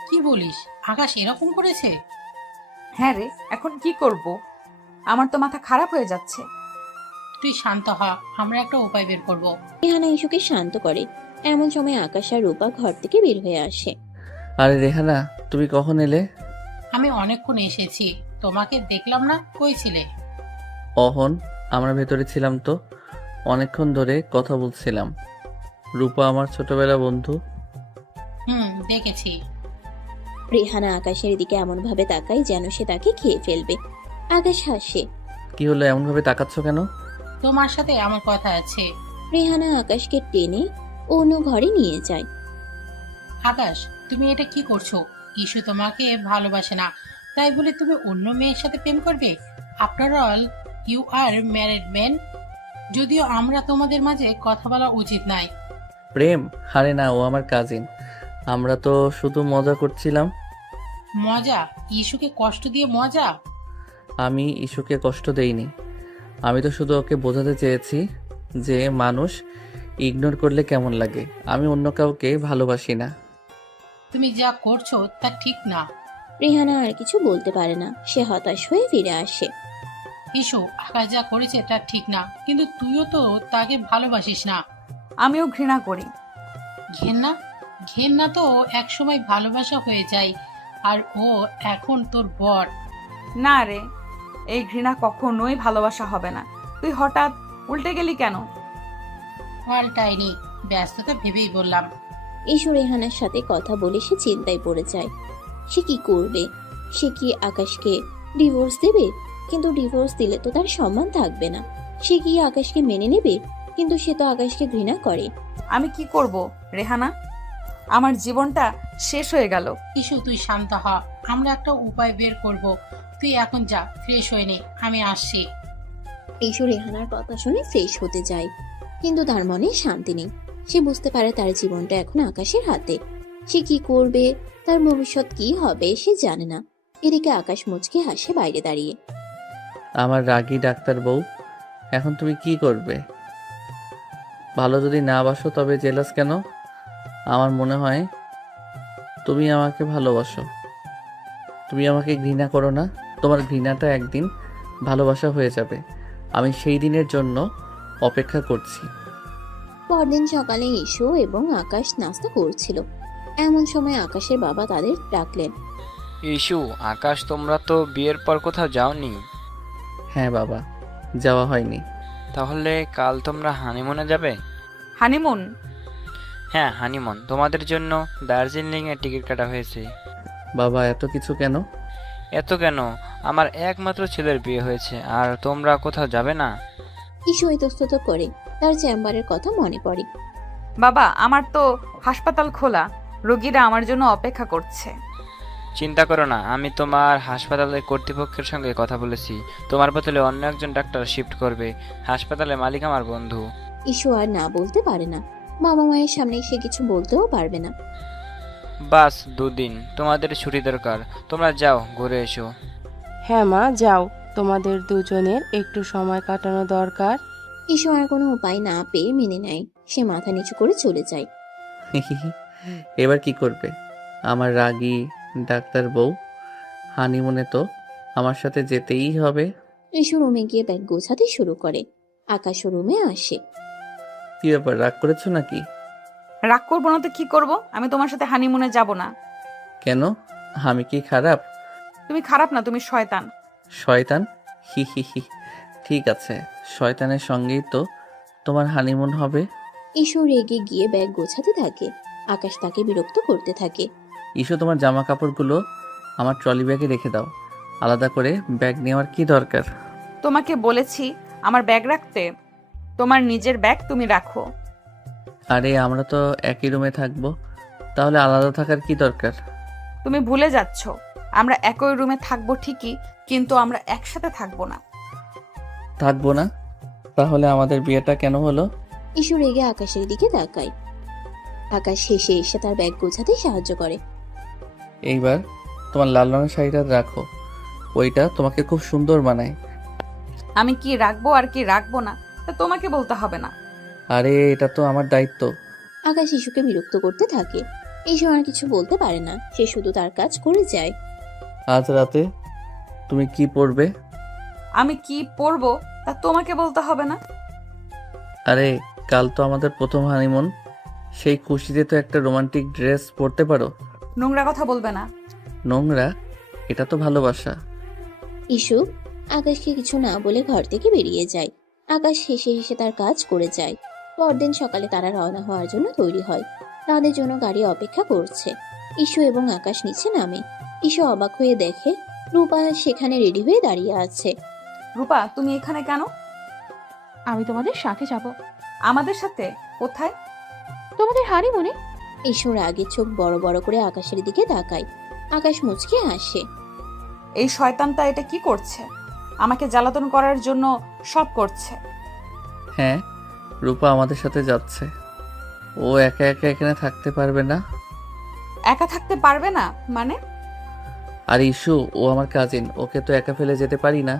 কি বলিস? আকাশ এরকম করেছে? হ্যাঁ রে, এখন কি করব? আমার তো মাথা খারাপ হয়ে যাচ্ছে। তুই শান্ত হ, আমরা একটা উপায় বের করব। রেহানা ইস্যুকে শান্ত করে। এমন সময় আকাশ আর রূপা ঘর থেকে বের হয়ে আসে। আরে রেহানা, তুমি কখন এলে? আমি অনেকক্ষণ এসেছি, তোমাকে দেখলাম না, কই ছিলে? অহন, আমরা ভেতরে ছিলাম তো, অনেকক্ষণ ধরে কথা বলছিলাম। রূপা আমার ছোটবেলা বন্ধু। দেখেছি। রেহানা আকাশের দিকে এমন ভাবে তাকায় যেন সে তাকে খেয়ে ফেলবে। আকাশ হাসে। কি হলো, এমনভাবে তাকাচ্ছ কেন? তোমার সাথে আমার কথা আছে। রেহানা আকাশকে টেনে অন্য ঘরে নিয়ে যায়। আকাশ, তুমি এটা কি করছো? ইস্যু তোমাকে ভালোবাসে না, তাই বলে তুমি অন্য মেয়ের সাথে প্রেম করবে? After all you are married man. যদিও আমরা তোমাদের মাঝে কথা বলা উচিত নাই। প্রেম? আরে না, ও আমার কাজিন। আমরা তো শুধু মজা করছিলাম। মজা? ইস্যুকে কষ্ট দিয়ে মজা? আমি ইস্যুকে কষ্ট দেইনি। আমি তো শুধু ওকে বোঝাতে চেয়েছি যে মানুষ ইগনোর করলে কেমন লাগে। আমি অন্য কাউকে ভালোবাসি না। তুমি যা করছো তা ঠিক না। রেহানা আর কিছু বলতে পারে না। সে হতাশ হয়ে ফিরে আসে। ইস্যু, আকাশ যা করেছে তা ঠিক না, কিন্তু তুইও তো তাকে ভালোবাসিস না। আমিও ঘৃণা করি। ঘেন্না? ঘেন্না তো একসময় ভালোবাসা হয়ে যায়, আর ও এখন তোর বর। না রে, এই ঘৃণা কখনোই ভালোবাসা হবে না। তুই হঠাৎ উল্টে গেলি কেন? পাল্টাইনি, ব্যস্ততা ভেবেই বললাম। ইস্যু রেহানার সাথে কথা বলে সে চিন্তায় পড়ে যায়। সে কি করবে? সে কি আকাশকে ডিভোর্স দেবে? কিন্তু ডিভোর্স দিলে তো তার সম্মান থাকবে না। সে কি আকাশকে মেনে নেবে? কিন্তু সে তো আকাশকে ঘৃণা করে। আমি কি করব রেহানা? আমার জীবনটা শেষ হয়ে গেল। ইস্যু, তুই শান্ত হ, আমরা একটা উপায় বের করব। তুই এখন যা, ফ্রেশ হয়ে নে, আমি আসছি। ইস্যু রেহানার কথা শুনে ফ্রেশ হতে যায়, কিন্তু তার মনে শান্তি নেই। সে বুঝতে পারে তার জীবনটা এখন আকাশের হাতে। সে কি করবে, তার ভবিষ্যৎ কি হবে সে জানে না। এদিকে আকাশ মুচকে হাসে বাইরে দাঁড়িয়ে। আমার রাগী ডাক্তার বউ, এখন তুমি কি করবে? ভালো যদি না বাসো তবে জেলাস কেন? আমার মনে হয় তুমি আমাকে ভালোবাসো। তুমি আমাকে ঘৃণা করো না। তোমার ঘৃণাটা একদিন ভালোবাসা হয়ে যাবে। আমি সেই দিনের জন্য অপেক্ষা করছি। পরদিন সকালে ইস্যু এবং আকাশ নাস্তা করছিল। এমন সময় আকাশের বাবা তাদের ডাকলেন। ইস্যু, আকাশ, তোমরা তো বিয়ের পর কোথাও যাওনি। হ্যাঁ বাবা, যাওয়া হয়নি। তাহলে কাল তোমরা হানিমুনে যাবে? হানিমুন? হ্যাঁ, হানিমুন। তোমাদের জন্য দার্জিলিংয়ে টিকিট কাটা হয়েছে। বাবা, এত কিছু কেন? এত কেন? আমার একমাত্র ছেলের বিয়ে হয়েছে, আর তোমরা কোথাও যাবে না? ইস্যু ইতস্তত করে। তার চেম্বারের কথা মনে পড়ে। বাবা, আমার তো হাসপাতাল খোলা, রোগীরা আমার জন্য অপেক্ষা করছে। চিন্তা করো না, আমি তোমার হাসপাতালের কর্তৃপক্ষের সঙ্গে কথা বলেছি। তোমার বদলে অন্য একজন ডাক্তার শিফট করবে। হাসপাতালের মালিক আমার বন্ধু। ইস্যু আর না বলতে পারে না। বাবা মায়ের সামনে সে কিছু বলতেও পারবে না। বাস 2 দিন, তোমাদের ছুটি দরকার। তোমরা যাও, ঘুরে এসো। হ্যাঁ মা, যাও, তোমাদের দুজনের একটু সময় কাটানো দরকার। ইস্যু আর কোনো উপায় না পেয়ে মেনে নেয়। সে মাথা নিচু করে চলে যায়। এবার কি করবে আমার রাগী ডাক্তার বউ? হানিমুনে তো আমার সাথে যেতেই হবে। ইসু রুমে গিয়ে ব্যাগ গোছাতে শুরু করে। আকাশও রুমে আসে। কি ব্যাপার, রাগ করেছো নাকি? রাগ করবো না তো কি করব? আমি তোমার সাথে হানিমুনে যাব না। কেন? আমি কি খারাপ? তুমি খারাপ না, তুমি শয়তান। শয়তান? হি হি হি। ঠিক আছে, শয়তানের সঙ্গেই তো তোমার হানিমুন হবে। ইসু রেগে গিয়ে ব্যাগ গোছাতে থাকে। আকাশ তাকে বিরক্ত করতে থাকে। ইস্যু, তোমার জামা কাপড়গুলো আমার ট্রলি ব্যাগে রেখে দাও। আলাদা করে ব্যাগ নেওয়ার কি দরকার? তোমাকে বলেছি আমার ব্যাগ রাখতে। তোমার নিজের ব্যাগ তুমি রাখো। আরে আমরা তো একই রুমে থাকবো, তাহলে আলাদা থাকার কি দরকার? তুমি ভুলে যাচ্ছ, আমরা একই রুমে থাকবো ঠিকই, কিন্তু আমরা একসাথে থাকবো না। থাকবো না? তাহলে আমাদের বিয়েটা কেন হলো? ইসু রেগে আকাশের দিকে তাকায়। আকাশ হেসে এসে তার ব্যাগ গোছাতে সাহায্য করে। এইবার তোমার লাল রঙের শাড়িটা রাখো, ওইটা তোমাকে খুব সুন্দর মানায়। আমি কি রাখবো আর কি রাখবো না তা তোমাকে বলতে হবে না। আরে এটা তো আমার দায়িত্ব। আকাশ ইসুকে বিরক্ত করতে থাকে। ইসু আর কিছু বলতে পারে না, সে শুধু তার কাজ করে যায়। আজ রাতে তুমি কি পরবে? আমি কি পরবো তা তোমাকে বলতে হবে না। আরে কাল তো আমাদের প্রথম হানিমুন, সেই খুশিতে তো একটা রোমান্টিক ড্রেস পরতে পারো। নোংরা কথা বলবে না। নোংরা? এটা তো ভালোবাসা। ইসু আকাশকে কিছু না বলে ঘর থেকে বেরিয়ে যায়। আকাশ হেসে হেসে তার কাজ করে যায়। পরদিন সকালে তারা রওনা হওয়ার জন্য তৈরি হয়। তাদের জন্য গাড়ি অপেক্ষা করছে। ইসু এবং আকাশ নিচে নামে। ইসু অবাক হয়ে দেখে রূপা সেখানে রেডি হয়ে দাঁড়িয়ে আছে। রূপা, তুমি এখানে কেন? আমি তোমাদের সাথে যাব। আমাদের সাথে? কোথায়? তোমাদের হানিমুনে। ইসুর আগে চোখ বড় বড় করে আকাশের দিকে তাকায়। আকাশ মুচকে হাসে। এই শয়তানটা এটা কি করছে? আমাকে জ্বালাতন করার জন্য সব করছে। হ্যাঁ, রূপা আমাদের সাথে যাচ্ছে। ও একা একা এখানে থাকতে পারবে না। একা থাকতে পারবে না মানে? আর ইস্যু, ও আমার কাজিন, ওকে তো একা ফেলে যেতে পারি না।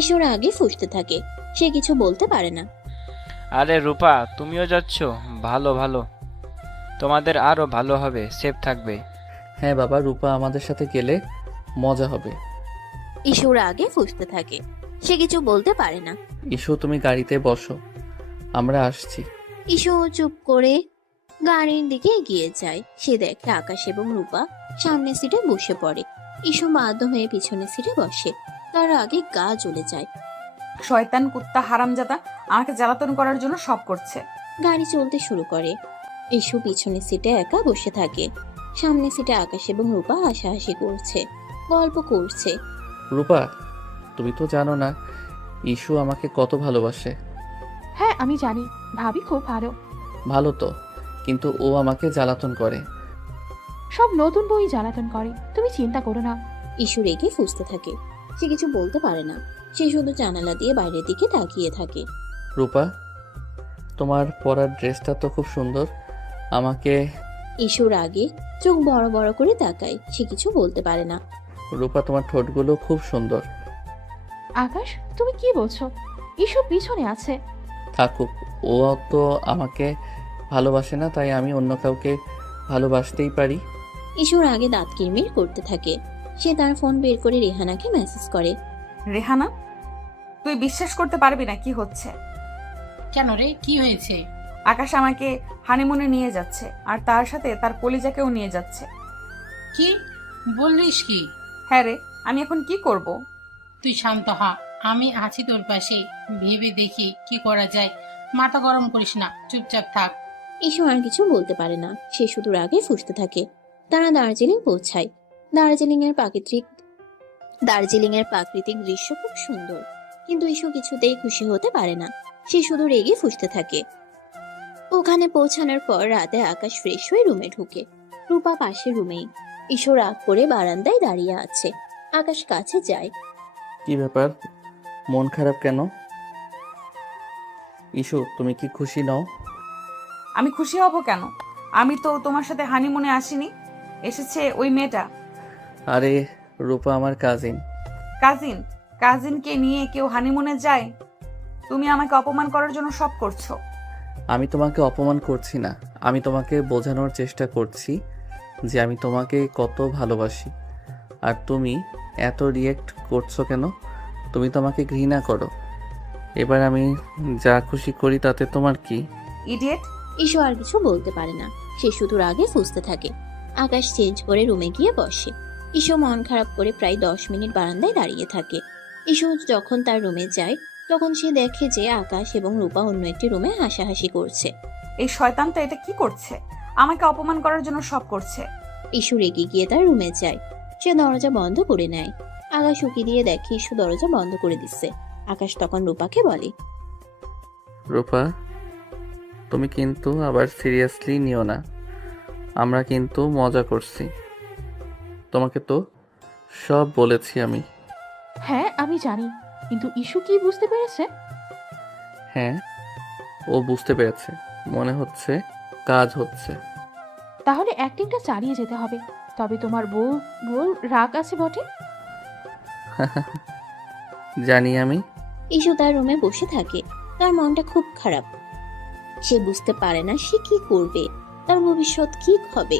ইসুর আগে ফুঁসতে থাকে। সে কিছু বলতে পারে না। আরে রূপা, তুমিও যাচ্ছ? ভালো ভালো, তোমাদের আরো ভালো হবে, সেফ থাকবে। হ্যাঁ বাবা, রূপা আমাদের সাথে গেলে মজা হবে। ইসুর আগে ফুঁসতে থাকে। সে কিছু বলতে পারে না। ইস্যু, তুমি গাড়িতে বসো, আমরা আসছি। ইসু চুপ করে গাড়ির দিকে এগিয়ে যায়। সে দেখে আকাশ এবং রূপা সামনের সিটে বসে পড়ে। ইসু বাধ্য হয়ে পিছনের সিটে বসে। তার আগে গা জ্বলে যায়। শয়তান কুত্তা হারামজাদা আমাকে জ্বালাতন করার জন্য সব করছে। গাড়ি চলতে শুরু করে। ইসু পিছনের সিটে একা বসে থাকে। সামনের সিটে আকাশ এবং রূপা হাসাহাসি করছে, গল্প করছে। রূপা, তুমি তো জানো না ইস্যু আমাকে কত ভালোবাসে। হ্যাঁ আমি জানি, ভাবি খুব ভালো। ভালো তো, কিন্তু ও আমাকে জ্বালাতন করে। সব নতুন বই জ্বালাতন করে, তুমি চিন্তা করো না। ইসু রেগে ফুঁসতে থাকে। সে কিছু বলতে পারে না। সে শুধু জানালা দিয়ে বাইরের দিকে তাকিয়ে থাকে। রূপা, তোমার পরার ড্রেসটা তো খুব সুন্দর। আমাকে। ইসুর আগে চোখ বড় বড় করে তাকায়। সে কিছু বলতে পারে না। রূপা, তোমার ঠোঁটগুলো খুব সুন্দর। আকাশ, তুমি কি বলছো? ইসু পিছনে আছে। থাকুক, ও তো আমাকে ভালোবাসে না, তাই আমি অন্য কাউকে ভালোবাসতেই পারি। ইসুর আগে দাঁত কিরমির করতে থাকে। সে তার ফোন বের করে রেহানাকে মেসেজ করে। রেহানা, তুই বিশ্বাস করতে পারবি না কি হচ্ছে। কেন রে, কি হয়েছে? আকাশ আমাকে হানিমুনে নিয়ে যাচ্ছে, আর তার সাথে তার কলিজাকেও নিয়ে যাচ্ছে। কি বললিস কি? হ্যাঁ রে, আমি এখন কি করব? তুই শান্ত হ, আমি আছি তোর পাশে। ভেবে দেখি কি করা যায়। মাথা গরম করিস না, চুপচাপ থাক। ইসু আর কিছু বলতে পারে না। সে শুধু রাগে ফুঁসতে থাকে। তারা দার্জিলিং পৌঁছায়। দার্জিলিং এর প্রাকৃতিক দৃশ্য খুব সুন্দর, কিন্তু ইসু কিছুতেই খুশি হতে পারে না। সে শুধু রেগে ফুঁসতে থাকে। ওখানে পৌঁছানোর পর রাতে আকাশ ফ্রেশ হয়ে রুমে ঢুকে। রূপা পাশের রুমেই। ইসু রাগ করে বারান্দায় দাঁড়িয়ে আছে। আকাশ কাছে যায়। কি ব্যাপার, মন খারাপ কেন? ইস্যু, তুমি কি খুশি নও? আমি খুশি হব কেন? আমি তো তোমার সাথে হানিমুনে আসিনি, এসেছে ওই মেয়েটা। আরে রূপা আমার কাজিন। কাজিন? কাজিনকে নিয়ে কেউ হানিমুনে যায়? তুমি আমাকে অপমান করার জন্য সব করছো। আমি তোমাকে অপমান করছি না, আমি তোমাকে বোঝানোর চেষ্টা করছি যে আমি তোমাকে কত ভালোবাসি। আর তুমি এত রিয়েক্ট করছো কেন? তুমি তো আমাকে ঘৃণা করো। এবার আমি যা খুশি করি তাতে তোমার কি? ইডিয়েট। ঈশু আর কিছু বলতে পারে না, সে শুধু রাগে ফুঁসতে থাকে। আকাশ চেঞ্জ করে রুমে গিয়ে বসে। ঈশু মন খারাপ করে প্রায় 10 মিনিট বারান্দায় দাঁড়িয়ে থাকে। ঈশু যখন তার রুমে যায় তখন সে দেখে যে আকাশ এবং রূপা অন্য একটি রুমে হাসাহাসি করছে। এই শয়তানটা এটা কি করছে? আমাকে অপমান করার জন্য সব করছে। ঈশু রেগে গিয়ে তার রুমে যায়। সে দরজা বন্ধ করে নেয়। আকাশ উকি দিয়ে দেখে ঈশু দরজা বন্ধ করে দিচ্ছে। আকাশ তখন রূপাকে বলে, রূপা, তুমি কিন্তু আবার সিরিয়াসলি নিও না, আমরা কিন্তু মজা করছি। তোমাকে তো সব বলেছি আমি। হ্যাঁ আমি জানি, কিন্তু ইস্যু কি বুঝতে পেরেছে? হ্যাঁ, ও বুঝতে পেরেছে। মনে হচ্ছে কাজ হচ্ছে। তাহলে অ্যাক্টিংটা চালিয়ে যেতে হবে। তবে তোমার বউ রাগ আছে বটে। জানি আমি। ঈশু তার রুমে বসে থাকে। তার মনটা খুব খারাপ। সে বুঝতে পারে না সে কি করবে, তার ভবিষ্যৎ কি হবে।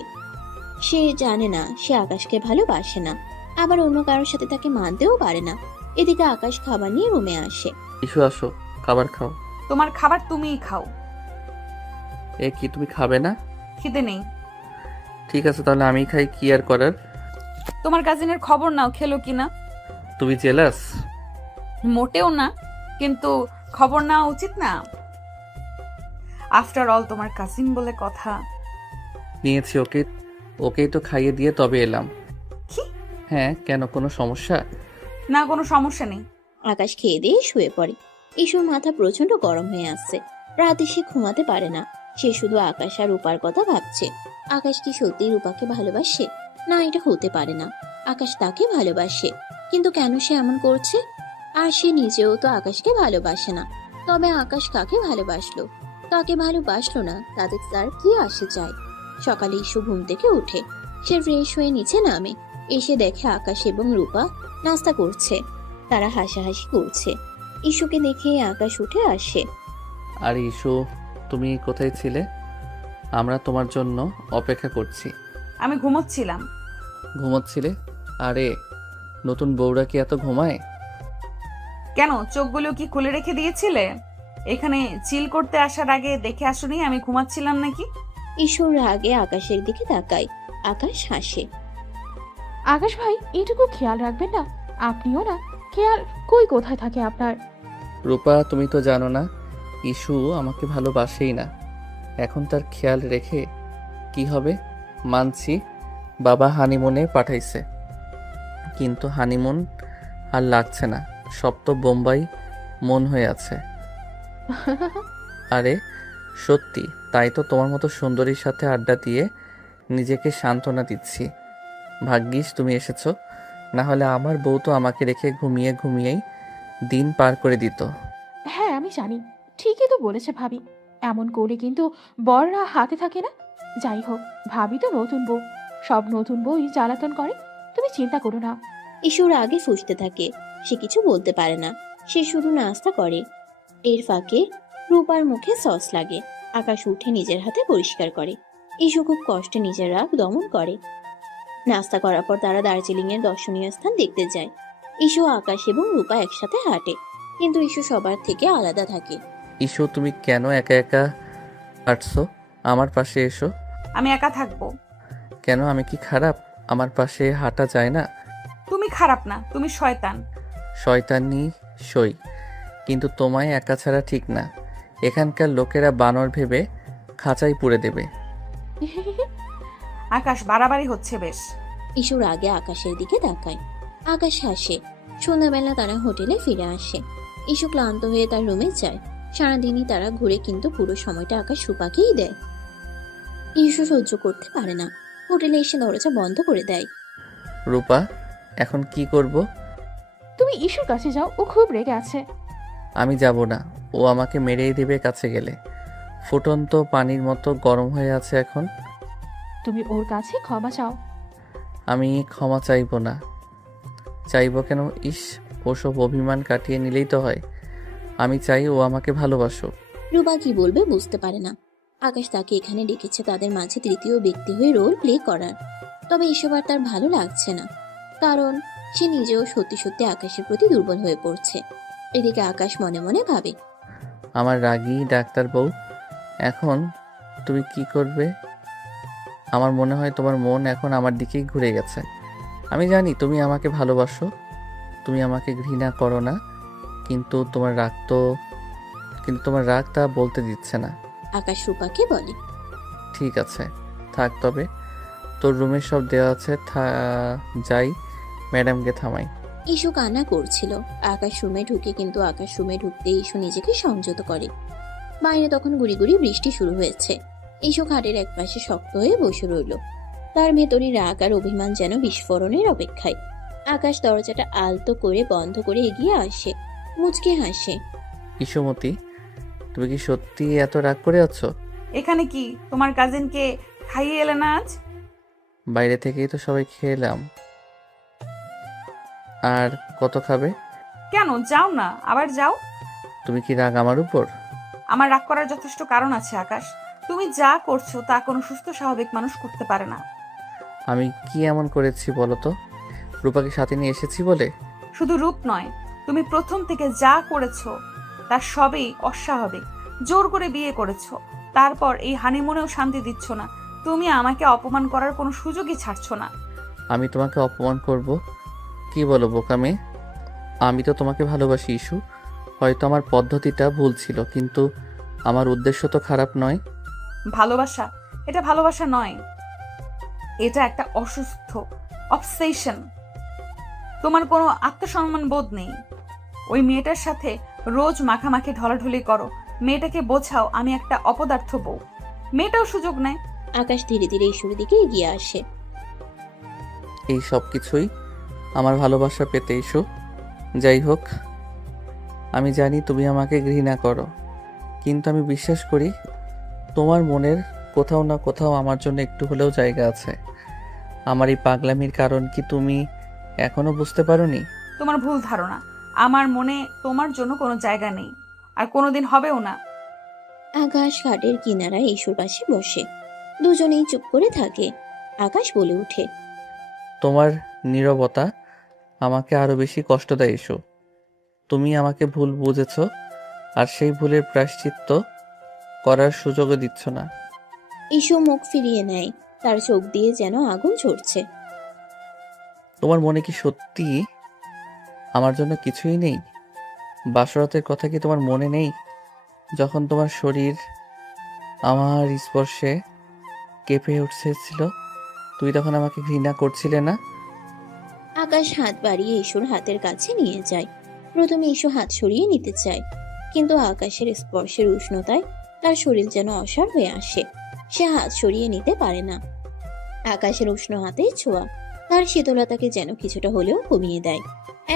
সে জানে না সে আকাশকে ভালোবাসে না, আবার অন্য কারোর সাথে তাকে মানতেও পারে না। এদিকে আকাশ খাবার নিয়ে রুমে আসে। ইস্যু আসো, খাবার খাও। তোমার খাবার তুমিই খাও। এ কি, তুমি খাবে না? খিদে নেই। ঠিক আছে, তাহলে আমি খাই, কি আর করার। তোমার কাজিনের খবর নাও, খেলো কিনা। তুমি জেলাস? মোটেও না, কিন্তু খবর নেওয়া উচিত না? আফটার অল তোমার কাজিন বলে কথা। নিয়েছি, ওকেই তো খাইয়ে দিয়ে তবে এলাম। কি? হ্যাঁ, কেন, কোনো সমস্যা? না, কোনো সমস্যা নেই। আকাশ খেয়ে দিয়ে শুয়ে পড়ে। ঈশুর মাথা প্রচন্ড গরম হয়ে আসছে। রাতে সে ঘুমাতে পারে না। সে শুধু আকাশ আর রূপার কথা ভাবছে। আকাশ কি সত্যি রূপাকে ভালোবাসে? না, এটা হতে পারে না। আকাশ তাকে ভালোবাসে, কিন্তু কেন সে এমন করছে? আর সে নিজেও তো আকাশকে ভালোবাসে না। তবে আকাশ কাকে ভালোবাসলো, কাকে ভালোবাসলো না, তাদের তার কি আসে যায়। সকালে ঈশু ঘুম থেকে উঠে। সে ফ্রেশ হয়ে নিচে নামে। এসে দেখে আকাশ এবং রূপা নাস্তা করছে। তারা হাসাহাসি করছে। ঈশুকে দেখে আকাশ উঠে আসে। আর ইস্যু, তুমি কোথায় ছিলে? আমরা তোমার জন্য অপেক্ষা করছি। আমি ঘুমোচ্ছিলাম। ঘুমোচ্ছিলে? আরে, নতুন বউরা কি এত ঘুমায়? কেন, চোখগুলো কি খুলে রেখে দিয়েছিলে? এখানে চিল করতে আসার আগে দেখে আসোনি আমি ঘুমাচ্ছিলাম নাকি? ঈশুর রাগে আকাশের দিকে তাকায়। আকাশ হাসে। আকাশ ভাই, এইটুকু খেয়াল রাখবেন না? আপনিও না, খেয়াল কই কোথায় থাকে আপনার? রূপা, তুমি তো জানো না ইস্যু আমাকে ভালোবাসেই না। এখন তার খেয়াল রেখে কি হবে? মানছি বাবা হানিমুনে পাঠাইছে, কিন্তু হানিমুন আর লাগছে না, সব তো বোম্বাই মন হয়ে আছে। আরে সত্যি, তাই তো তোমার মতো সুন্দরীর সাথে আড্ডা দিয়ে নিজেকে সান্ত্বনা দিচ্ছি। ভাগ্যিস তুমি এসেছো, না হলে আমার বউ তো আমাকে রেখে ঘুমিয়ে ঘুমিয়েই দিন পার করে দিত। হ্যাঁ আমি জানি, ঠিকই তো বলেছে ভাবি। এমন করে কিন্তু বররা হাতে থাকে না। যাই হোক, ভাবি তো নতুন বউ, সব নতুন বউই জ্বালাতন করে। তুমি চিন্তা করো না। ঈশুর আগে ফুঁসতে থাকে। সে কিছু বলতে পারে না, সে শুধু নাস্তা করে। এর ফাঁকে রূপার মুখে সস লাগে। আকাশ উঠে নিজের হাতে পরিষ্কার করে। ঈশু খুব কষ্টে নিজের রাগ দমন করে। নাস্তা করার পর তারা দার্জিলিং এর দর্শনীয় স্থান দেখতে যায়। ঈশু, আকাশ এবং রূপা একসাথে হাঁটে, কিন্তু ঈশু সবার থেকে আলাদা থাকে। ইস্যু, তুমি কেন একা একা হাঁটছো? আমার পাশে এসো। আমি একা থাকবো? কেন, আমি কি খারাপ? আমার পাশে হাঁটা যায় না? তুমি খারাপ না, তুমি শয়তান। শয়তানি সই, কিন্তু তোমায় একা ছাড়া ঠিক না। এখানকার লোকেরা বানর ভেবে খাঁচাই পুড়ে দেবে। আকাশ, বাড়াবাড়ি হচ্ছে বেশ। ঈশুর আগে আকাশের দিকে তাকায়। আকাশ হাসে। সন্ধ্যাবেলা তারা হোটেলে ফিরে আসে। ঈশু ক্লান্ত হয়ে তার রুমে যায়। সারাদিনই তারা ঘুরে, কিন্তু পুরো সময়টা আকাশ রূপাকেই দেয়। ঈশু সহ্য করতে পারে না। হোটেলে এসে দরজা বন্ধ করে দেয়। রূপা, এখন কি করব? তুমি ঈশুর কাছে যাও, ও খুব রেগে আছে। আমি যাব না, ও আমাকে মেরেই দেবে কাছে গেলে। ফুটন্ত পানির মতো গরম হয়ে আছে এখন। তুমি ওর কাছে ক্ষমা চাও। আমি ক্ষমা চাইবো না। চাইবো কেন? ইস, ওসব অভিমান কাটিয়ে নিলেই তো হয়। আমি চাই ও আমাকে ভালোবাসো। রূপা কি বলবে বুঝতে পারে না। আকাশ তাকে এখানে ডেকেছে তাদের মাঝে তৃতীয় ব্যক্তি হয়ে রোল প্লে করার। তবে এসব আর তার ভালো লাগছে না, কারণ সে নিজেও সত্যি সত্যি আকাশের প্রতি দুর্বল হয়ে পড়ছে। এদিকে আকাশ মনে মনে ভাবে, আমার রাগী ডাক্তার বউ, এখন তুমি কি করবে? আমার মনে হয় তোমার মন এখন আমার দিকেই ঘুরে গেছে। আমি জানি তুমি আমাকে ভালোবাসো, তুমি আমাকে ঘৃণা করো না, কিন্তু তোমার রাগ তা বলতে দিচ্ছে না। আকাশ রূপাকে বলে, ঠিক আছে, থাক তবে। তোর রুমের সব দেওয়া আছে, যাই ম্যাডামকে থামাই। ইস্যু কান্না করছিল। আকাশ রুমে ঢুকে, কিন্তু আকাশ রুমে ঢুকতে ইস্যু নিজেকে সংযত করে। বাইরে তখন গুড়ি গুড়ি বৃষ্টি শুরু হয়েছে। ইস্যু খাটের একপাশে শক্ত হয়ে বসে রইল। তার ভেতরে রাগ আর অভিমান যেন বিস্ফোরণের অপেক্ষায়। আকাশ দরজাটা আলতো করে বন্ধ করে এগিয়ে আসে, মুচকে হাসে। ইসুমতি, তুমি কি সত্যি এত রাগ করে আছো? এখানে কি তোমার কাজিনকে খাইয়ে এলে না আজ? বাইরে থেকেই তো সবাই খেলাম। আর কত খাবে? কেন যাও না, আবার যাও। তুমি কি রাগ আমার উপর? আমার রাগ করার যথেষ্ট কারণ আছে আকাশ। তুমি যা করছো তা কোনো সুস্থ স্বাভাবিক মানুষ করতে পারে না। আমি কি এমন করেছি বলো তো? রূপাকে সাথে নিয়ে এসেছি বলে? শুধু রূপ নয়, তুমি প্রথম থেকে যা করেছো তার সবই অস্বাভাবিক। জোর করে বিয়ে করেছো, তারপর এই হানিমুনেও শান্তি দিচ্ছ না। তুমি আমাকে অপমান করার কোনো সুযোগই ছাড়ছো না। আমি তোমাকে অপমান করব? কি বলো বোকা মেয়ে? আমি তো তোমাকে ভালোবাসি ইস্যু। হয়তো আমার পদ্ধতিটা ভুল ছিল, কিন্তু আমার উদ্দেশ্য তো খারাপ নয়। ভালোবাসা, এটা ভালোবাসা নয়, এটা একটা অসুস্থ অবসেশন। তোমার কোনো আত্মসম্মান বোধ নেই। ওই মেয়েটার সাথে রোজ মাখামাখি ঢলাঢলি করো। মেয়েটাকে বোঝাও আমি একটা অপদার্থ বউ। মেয়েটাও সুযোগ নেয়। আকাশ ধীরে ধীরে ইস্যুর দিকে এগিয়ে আসে। এই সব কিছুই আমার ভালোবাসা পেতে ইস্যু। যাই হোক, আমি জানি তুমি আমাকে ঘৃণা করো, কিন্তু আমি বিশ্বাস করি তোমার মনের কোথাও না কোথাও আমার জন্য একটু হলেও জায়গা আছে। আমার এই পাগলামির কারণ কি তুমি এখনো বুঝতে পারোনি? তোমার ভুল ধারণা। আমার মনে তোমার জন্য কোনো জায়গা নেই, আর কোনোদিন হবেও না। আকাশ খাটের কিনারায় ইস্যুর পাশে বসে। দুজনেই চুপ করে থাকে। আকাশ বলে ওঠে, তোমার নীরবতা আমাকে আরো বেশি কষ্ট দেয় ইস্যু। তুমি আমাকে ভুল বুঝেছ, আর সেই ভুলের প্রায়শ্চিত্ত করার সুযোগও দিচ্ছ না। ইস্যু মুখ ফিরিয়ে নেয়। তার চোখ দিয়ে যেন আগুন ঝরছে। তোমার মনে কি সত্যি আমার জন্য কিছুই নেই? বাসরাতের কথা কি তোমার মনে নেই? যখন তোমার শরীর আমার স্পর্শে কেঁপে উঠছিল, তুই তখন আমাকে ঘৃণা করছিলে না? আকাশ হাত বাড়িয়ে ইস্যুর হাতের কাছে নিয়ে যায়। প্রথমে ইস্যু হাত সরিয়ে নিতে চায়, কিন্তু আকাশের স্পর্শের উষ্ণতায় তার শরীর যেন অসাড় হয়ে আসে। সে হাত সরিয়ে নিতে পারে না। আকাশের উষ্ণ হাতের ছোঁয়া তার শীতলতাকে যেন কিছুটা হলেও কমিয়ে দেয়।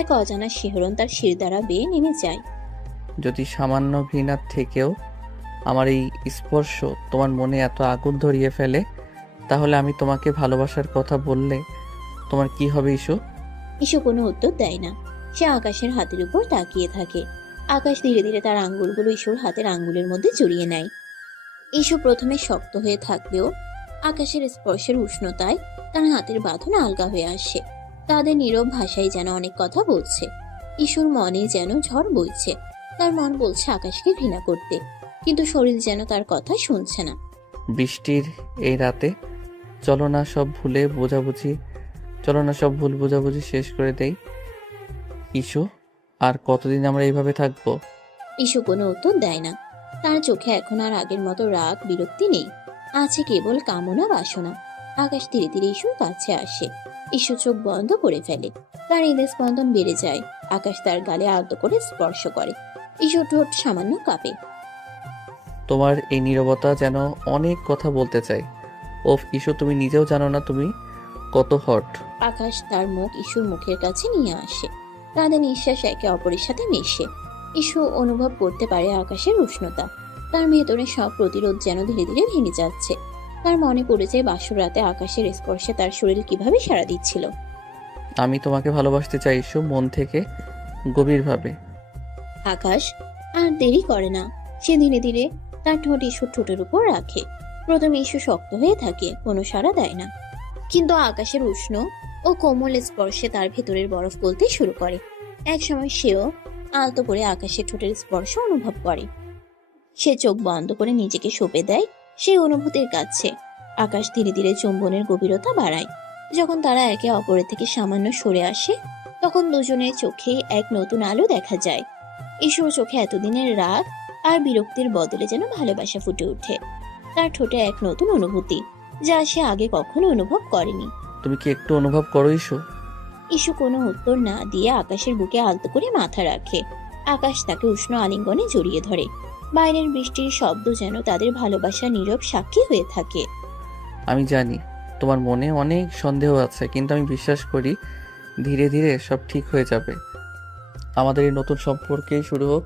এক অজানা শিহরণ তার শির দ্বারা বেয়ে নেমে যায়। যদি সামান্য ঘৃণার থেকেও আমার এই স্পর্শ তোমার মনে এত আগুন ধরিয়ে ফেলে, তাহলে আমি তোমাকে ভালোবাসার কথা বললে তোমার কি হবে ইস্যু? ইস্যু কোনো উত্তর দেয় না। সে আকাশের হাতের উপর তাকিয়ে থাকে। আকাশ ধীরে ধীরে তার আঙ্গুলগুলো ইস্যুর হাতের আঙ্গুলের মধ্যে জড়িয়ে নেয়। ইস্যু প্রথমে শক্ত হয়ে থাকলেও আকাশের স্পর্শের উষ্ণতায় তার হাতের বাঁধন আলগা হয়ে আসে। তাদের নীরব ভাষায় যেন অনেক কথা বলছে। ইস্যুর মনে যেন ঝড় বইছে। তার মন বলছে আকাশকে ঘৃণা করতে, কিন্তু শরীর যেন তার কথা শুনছে না। বৃষ্টির এই রাতে চলো না সব ভুল বোঝাবুঝি শেষ করে দেই ইস্যু। আর কতদিন আমরা এইভাবে থাকবো? ইস্যু কোনো উত্তর দেয় না। তার চোখে এখন আর আগের মতো রাগ বিরক্তি নেই, আছে কেবল কামনা বাসনা। আকাশ ধীরে ধীরে ইস্যুর কাছে আসে। ইস্যু চোখ বন্ধ করে ফেলে। তার হৃদয় স্পন্দন বেড়ে যায়। আকাশ তার গালে আলতো করে স্পর্শ করে। ইস্যুর ঠোঁট সামান্য কাঁপে। তোমার এই নীরবতা যেন অনেক কথা বলতে চাই। ওফ ইস্যু, তুমি নিজেও জানো না তুমি কত হট। আকাশ তার মুখ ইস্যুর মুখের কাছে নিয়ে আসে। তাদের নিঃশ্বাস একে অপরের সাথে মেশে। ইস্যু অনুভব করতে পারে আকাশের উষ্ণতা। তার ভেতরে সব প্রতিরোধ যেন ধীরে ধীরে ভেঙে যাচ্ছে। তার মনে পড়েছে বাসর রাতে আকাশের স্পর্শে তার শরীর কিভাবে সাড়া দিচ্ছিল। আমি তোমাকে ভালোবাসতে চাই ইস্যু, মন থেকে, গভীরভাবে। আকাশ আর দেরি করে না। সে ধীরে ধীরে তার ঠোঁট ইস্যুর ঠোঁটের উপর রাখে। প্রথমে ইস্যু শক্ত হয়ে থাকে, কোনো সাড়া দেয় না। কিন্তু আকাশের উষ্ণ ও ও কোমল স্পর্শে তার ভেতরের বরফ গলতে শুরু করে। একসময় সেও আলতো করে আকাশের ঠোঁটের স্পর্শ অনুভব করে। সে চোখ বন্ধ করে নিজেকে সঁপে দেয় সেই অনুভূতির কাছে। আকাশ ধীরে ধীরে চুম্বনের গভীরতা বাড়ায়। যখন তারা একে অপরের থেকে সামান্য সরে আসে, তখন দুজনের চোখে এক নতুন আলো দেখা যায়। ইসুর চোখে এতদিনের রাগ আর বিরক্তির বদলে যেন ভালোবাসা ফুটে ওঠে। তার ঠোঁটে এক নতুন অনুভূতি, যা সে আগে কখনো অনুভব করেনি। তুমি কি একটু অনুভব করো ইস্যু? ইসু কোনো উত্তর না দিয়ে আকাশের বুকে আলতো করে মাথা রাখে। আকাশ তাকে উষ্ণ আলিঙ্গনে জড়িয়ে ধরে। বাইরের বৃষ্টির শব্দ যেন তাদের ভালোবাসার নীরব সাক্ষী হয়ে থাকে। আমি জানি তোমার মনে অনেক সন্দেহ আছে, কিন্তু আমি বিশ্বাস করি ধীরে ধীরে সব ঠিক হয়ে যাবে। আমাদের এই নতুন সম্পর্কেই শুরু হোক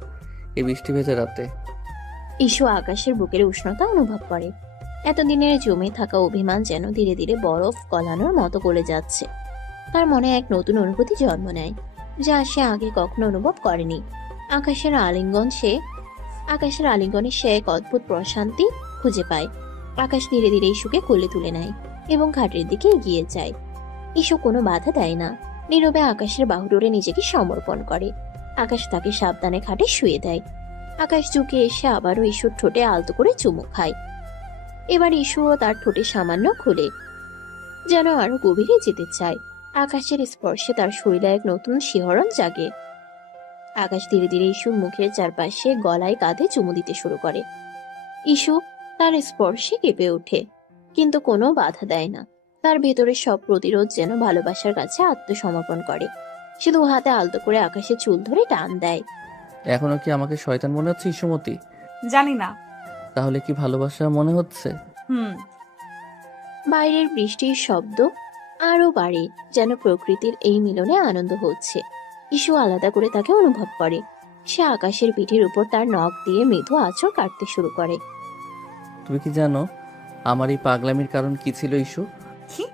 এই বৃষ্টি ভেজা রাতে। ইসু আকাশের বুকের উষ্ণতা অনুভব করে। এতদিনের জমে থাকা অভিমান যেন ধীরে ধীরে বরফ গলানোর মতো গলে যাচ্ছে। তার মনে এক নতুন অনুভূতি জন্ম নেয়, যা সে আগে কখনো অনুভব করেনি। আকাশের আলিঙ্গনে সে এক অদ্ভুত প্রশান্তি খুঁজে পায়। আকাশ ধীরে ধীরে ইসুকে কোলে তুলে নেয় এবং খাটের দিকে এগিয়ে যায়। ইসু কোনো বাধা দেয় না, নীরবে আকাশের বাহু ধরে নিজেকে সমর্পণ করে। আকাশ তাকে সাবধানে খাটে শুয়ে দেয়। আকাশ ঝুঁকে এসে আবারও ইসুর ঠোঁটে আলতো করে চুমু খায়। এবার ইসুও তার ঠোঁটে সামান্য খুলে, যেন আরো গভীরে যেতে চায়। আকাশের স্পর্শে তার শরীরে এক নতুন শিহরণ জাগে। আকাশ ধীরে ধীরে ইসুর মুখের চারপাশে গলায় কাঁধে চুমু দিতে শুরু করে। ইসু তার স্পর্শে কেঁপে ওঠে, কিন্তু কোনো বাধা দেয় না। তার ভেতরের সব প্রতিরোধ যেন ভালোবাসার কাছে আত্মসমর্পণ করে। সে দু হাতে আলতো করে আকাশের চুল ধরে টান দেয়। এখনো কি আমাকে শয়তান মনে হচ্ছে ইস্যুমতি? জানি না। তাহলে কি ভালোবাসা মনে হচ্ছে? বাইরের বৃষ্টির শব্দ আরো বাড়ে, যেন প্রকৃতির এই মিলনে আনন্দ হচ্ছে। ইসু আলাদা করে তাকে অনুভব করে। সে আকাশের পিঠের উপর তার নখ দিয়ে মৃদু আঁচড় কাটতে শুরু করে। তুমি কি জানো আমার এই পাগলামির কারণ কি ছিল ইস্যু? কি?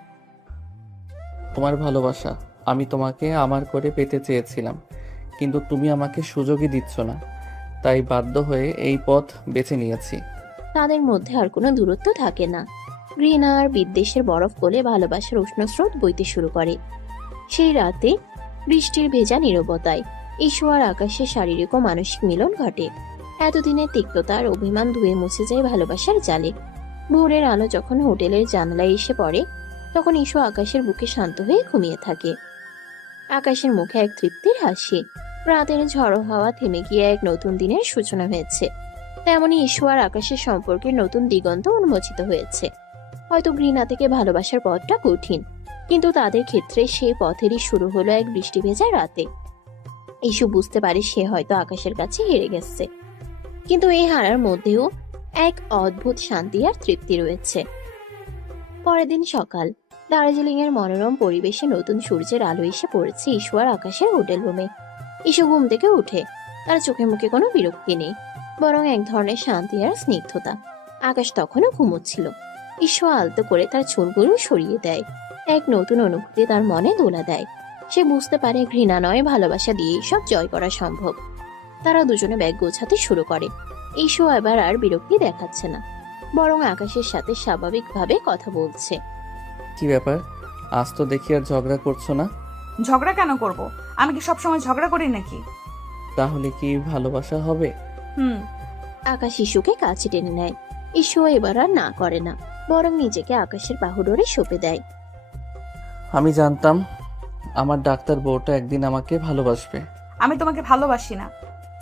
তোমার ভালোবাসা। আমি তোমাকে আমার করে পেতে চেয়েছিলাম, কিন্তু তুমি আমাকে সুযোগই দিচ্ছ না, তাই বাধ্য হয়ে এই পথ বেছে নিয়েছি। তাদের মধ্যে আর কোনো দূরত্ব থাকে না। ঘৃণা আর বিদ্বেষের বরফ গলে ভালোবাসার উষ্ণ স্রোত বইতে শুরু করে। সেই রাতে বৃষ্টির ভেজা নীরবতায় ইসু আর আকাশের শারীরিক ও মানসিক মিলন ঘটে। এতদিনের তিক্ততা আর অভিমান ধুয়ে মুছে যায় ভালোবাসার জালে। ভোরের আলো যখন হোটেলের জানালায় এসে পড়ে, তখন ইসু আকাশের বুকে শান্ত হয়ে ঘুমিয়ে থাকে। আকাশের মুখে এক তৃপ্তির হাসি। রাতের ঝড়ো হাওয়া থেমে গিয়ে এক নতুন দিনের সূচনা হয়েছে। তেমনি ইসু আর আকাশের সম্পর্কের নতুন দিগন্ত উন্মোচিত হয়েছে। হয়তো ঘৃণা থেকে ভালোবাসার পথটা কঠিন, কিন্তু তাদের ক্ষেত্রে সেই পথেরই শুরু হলো এক বৃষ্টি ভেজা রাতে। ইসু বুঝতে পারে সে হয়তো আকাশের কাছে হেরে গেছে, কিন্তু এই হারার মধ্যেও এক অদ্ভুত শান্তি আর তৃপ্তি রয়েছে। পরের দিন সকাল, দার্জিলিং এর মনোরম পরিবেশে নতুন সূর্যের আলো এসে পড়েছে ইসু আর আকাশের হোটেল রুমে। ইসু ঘুম থেকে উঠে। তার চোখে মুখে কোনো বিরক্তি নেই, বরং এক ধরনের শান্তি আর স্নিগ্ধতা। আকাশ তখনও ঘুমোচ্ছিল। ইসু আলতো করে তার চুলগুলো সরিয়ে দেয়। এক নতুন অনুভূতি তার মনে দোলা দেয়। সে বুঝতে পারে ঘৃণা নয়, ভালোবাসা দিয়ে সব জয় করা সম্ভব। তারা দুজনে ব্যাগ গোছাতে শুরু করে। ইসু এবার আর বিরক্তি দেখাচ্ছে না, বরং আকাশের সাথে স্বাভাবিকভাবে কথা বলছে। কি ব্যাপার, আজ তো দেখি আর ঝগড়া করছো না? ঝগড়া কেন করব? আমি কি সবসময় ঝগড়া করি নাকি? তাহলে কি ভালোবাসা হবে? আকাশ ইসুকে কাছে টেনে নেয়। ইসু এবার আর না করে না, বরং নিজেকে আকাশের বাহু ধরে সঁপে দেয়। আমি জানতাম আমার ডাক্তার বউটা একদিন আমাকে ভালোবাসবে। আমি তোমাকে ভালোবাসি না।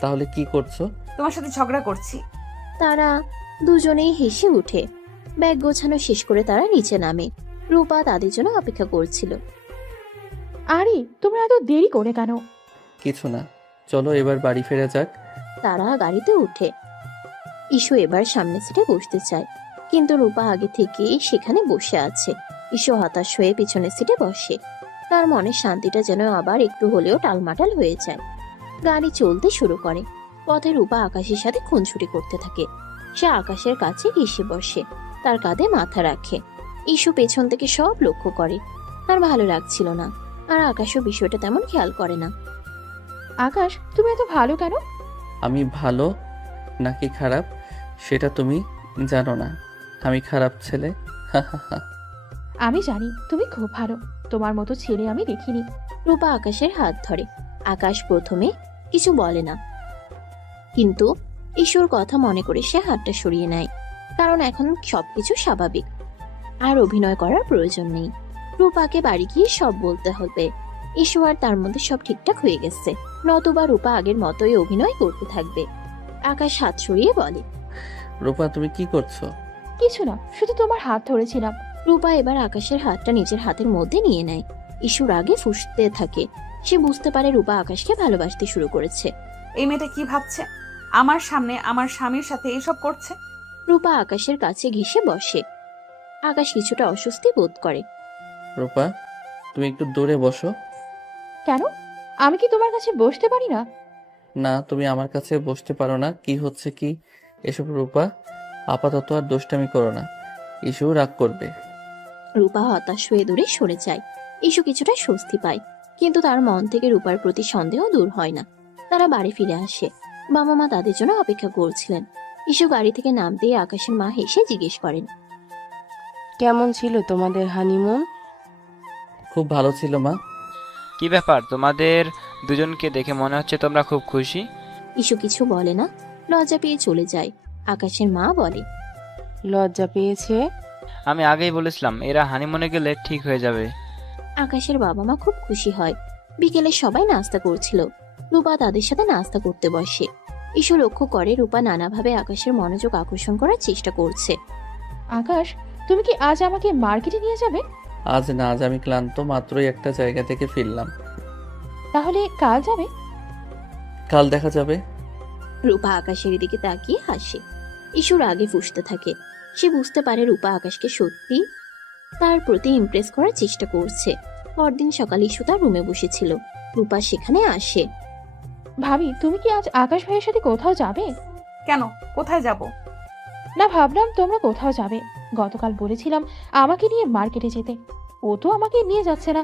তাহলে কি করছো? তোমার সাথে ঝগড়া করছি। তারা দুজনেই হেসে উঠে। ব্যাগ গোছানো শেষ করে তারা নিচে নামে। রূপা তাদের জন্য অপেক্ষা করছিল। আরে তোমরা এত দেরি করে কেন? কিছু না, চলো এবার বাড়ি ফেরা যাক। তারা গাড়িতে উঠে। ইসু এবার সামনের সিটে বসতে চায়, কিন্তু রূপা আগে থেকেই সেখানে বসে আছে। ইসু হতাশ হয়ে পিছনের সিটে বসে। তার মনের শান্তিটা যেন আবার একটু হলেও টালমাটাল হয়ে যায়। গাড়ি চলতে শুরু করে। পথে রূপা আকাশের সাথে খুনছুটি করতে থাকে। সে আকাশের কাছে এসে বসে, তার কাঁধে মাথা রাখে। ইসু পেছন থেকে সব লক্ষ্য করে। তার ভালো লাগছিল না, আর আকাশও বিষয়টা তেমন খেয়াল করে না। আকাশ, তুমি এত ভালো কেন? আমি ভালো নাকি খারাপ সেটা তুমি জানো না। আমি খারাপ ছেলে। আমি জানি তুমি খুব ভালো, তোমার মতো ছেলে আমি দেখিনি। রূপা আকাশের হাত ধরে। আকাশ প্রথমে কিছু বলে না, কিন্তু ঈশ্বর কথা মনে করে সে হাতটা সরিয়ে নেয়, কারণ এখন সবকিছু স্বাভাবিক, আর অভিনয় করার প্রয়োজন নেই। রূপাকে বাড়ি গিয়ে সব বলতে হবে। ঈশ্বর আর তার মধ্যে সব ঠিকঠাক হয়ে গেছে, নতুবা রূপা আগের মতোই অভিনয় করতে থাকবে। আকাশ হাত সরিয়ে বলে, রূপা তুমি কি করছো? কিছু না, শুধু তোমার হাত ধরেছিলাম। রূপা এবার আকাশের হাতটা নিজের হাতের মধ্যে নিয়ে নেয়। ঈশ্বর আগে ফুঁসতে থাকে। সে বুঝতে পারে রূপা আকাশকে ভালোবাসতে শুরু করেছে। এই মেয়েটা কি ভাবছে? আমার সামনে আমার স্বামীর সাথে এসব করছে। রূপা আকাশের কাছে ঘেঁষে বসে। আকাশ কিছুটা অস্বস্তি বোধ করে। রূপা তুমি একটু দূরে বসো। কেন? আমি কি তোমার কাছে বসতে পারি না? না, তুমি আমার কাছে বসতে পারো না। কি হচ্ছে কি এসব রূপা? আপাতত আর দুষ্টামি করো না, ইস্যু রাগ করবে। রূপা হতাশ হয়ে দূরে সরে যায়। ইস্যু কিছুটা স্বস্তি পায়, কিন্তু তার মন থেকে রূপার প্রতি সন্দেহ দূর হয় না। তারা বাড়ি ফিরে আসে। বাবা মা তাদের জন্য অপেক্ষা করছিলেন। ইস্যু গাড়ি থেকে নামতেই আকাশের মা হেসে জিজ্ঞেস করেন, কেমন ছিল তোমাদের হানিমুন? খুব ভালো ছিল মা। কি ব্যাপার, তোমাদের দুজনকে দেখে মনে হচ্ছে তোমরা খুব খুশি। ইস্যু কিছু বলে না, লজ্জা পেয়ে চলে যায়। আকাশের মা বলে, লজ্জা পেয়েছে? আমি আগেই বলেছিলাম এরা হানিমুনে গেলে ঠিক হয়ে যাবে। আকাশের বাবা মা খুব খুশি হয়। বিকেলে সবাই নাস্তা করছিল। রূপা তাদের সাথে নাস্তা করতে বসে। ইস্যু লক্ষ্য করে রূপা নানাভাবে আকাশের মনোযোগ আকর্ষণ করার চেষ্টা করছে। আকাশ, তুমি কি আজ আমাকে মার্কেটে নিয়ে যাবে? আজ না, আজ আমি ক্লান্ত, মাত্রই একটা জায়গা থেকে ফিরলাম। তাহলে কাল যাবে? কাল দেখা যাবে। রূপা আকাশের দিকে তাকিয়ে হাসে। ইস্যুর আগে ফুঁসতে থাকে। সে বুঝতে পারে রূপা আকাশকে সত্যি তার প্রতি ইমপ্রেস করার চেষ্টা করছে। পরদিন সকালে ইস্যু তার রুমে বসেছিল। রূপা সেখানে আসে। ভাবি, তুমি কি আজ আকাশ ভাইয়ের সাথে কোথাও যাবে? কেন? কোথায় যাব? না, ভাবলাম তোমরা কোথাও যাবে। গতকাল বলেছিলাম আমাকে নিয়ে মার্কেটে যেতে, ও তো আমাকে নিয়ে যাচ্ছে না।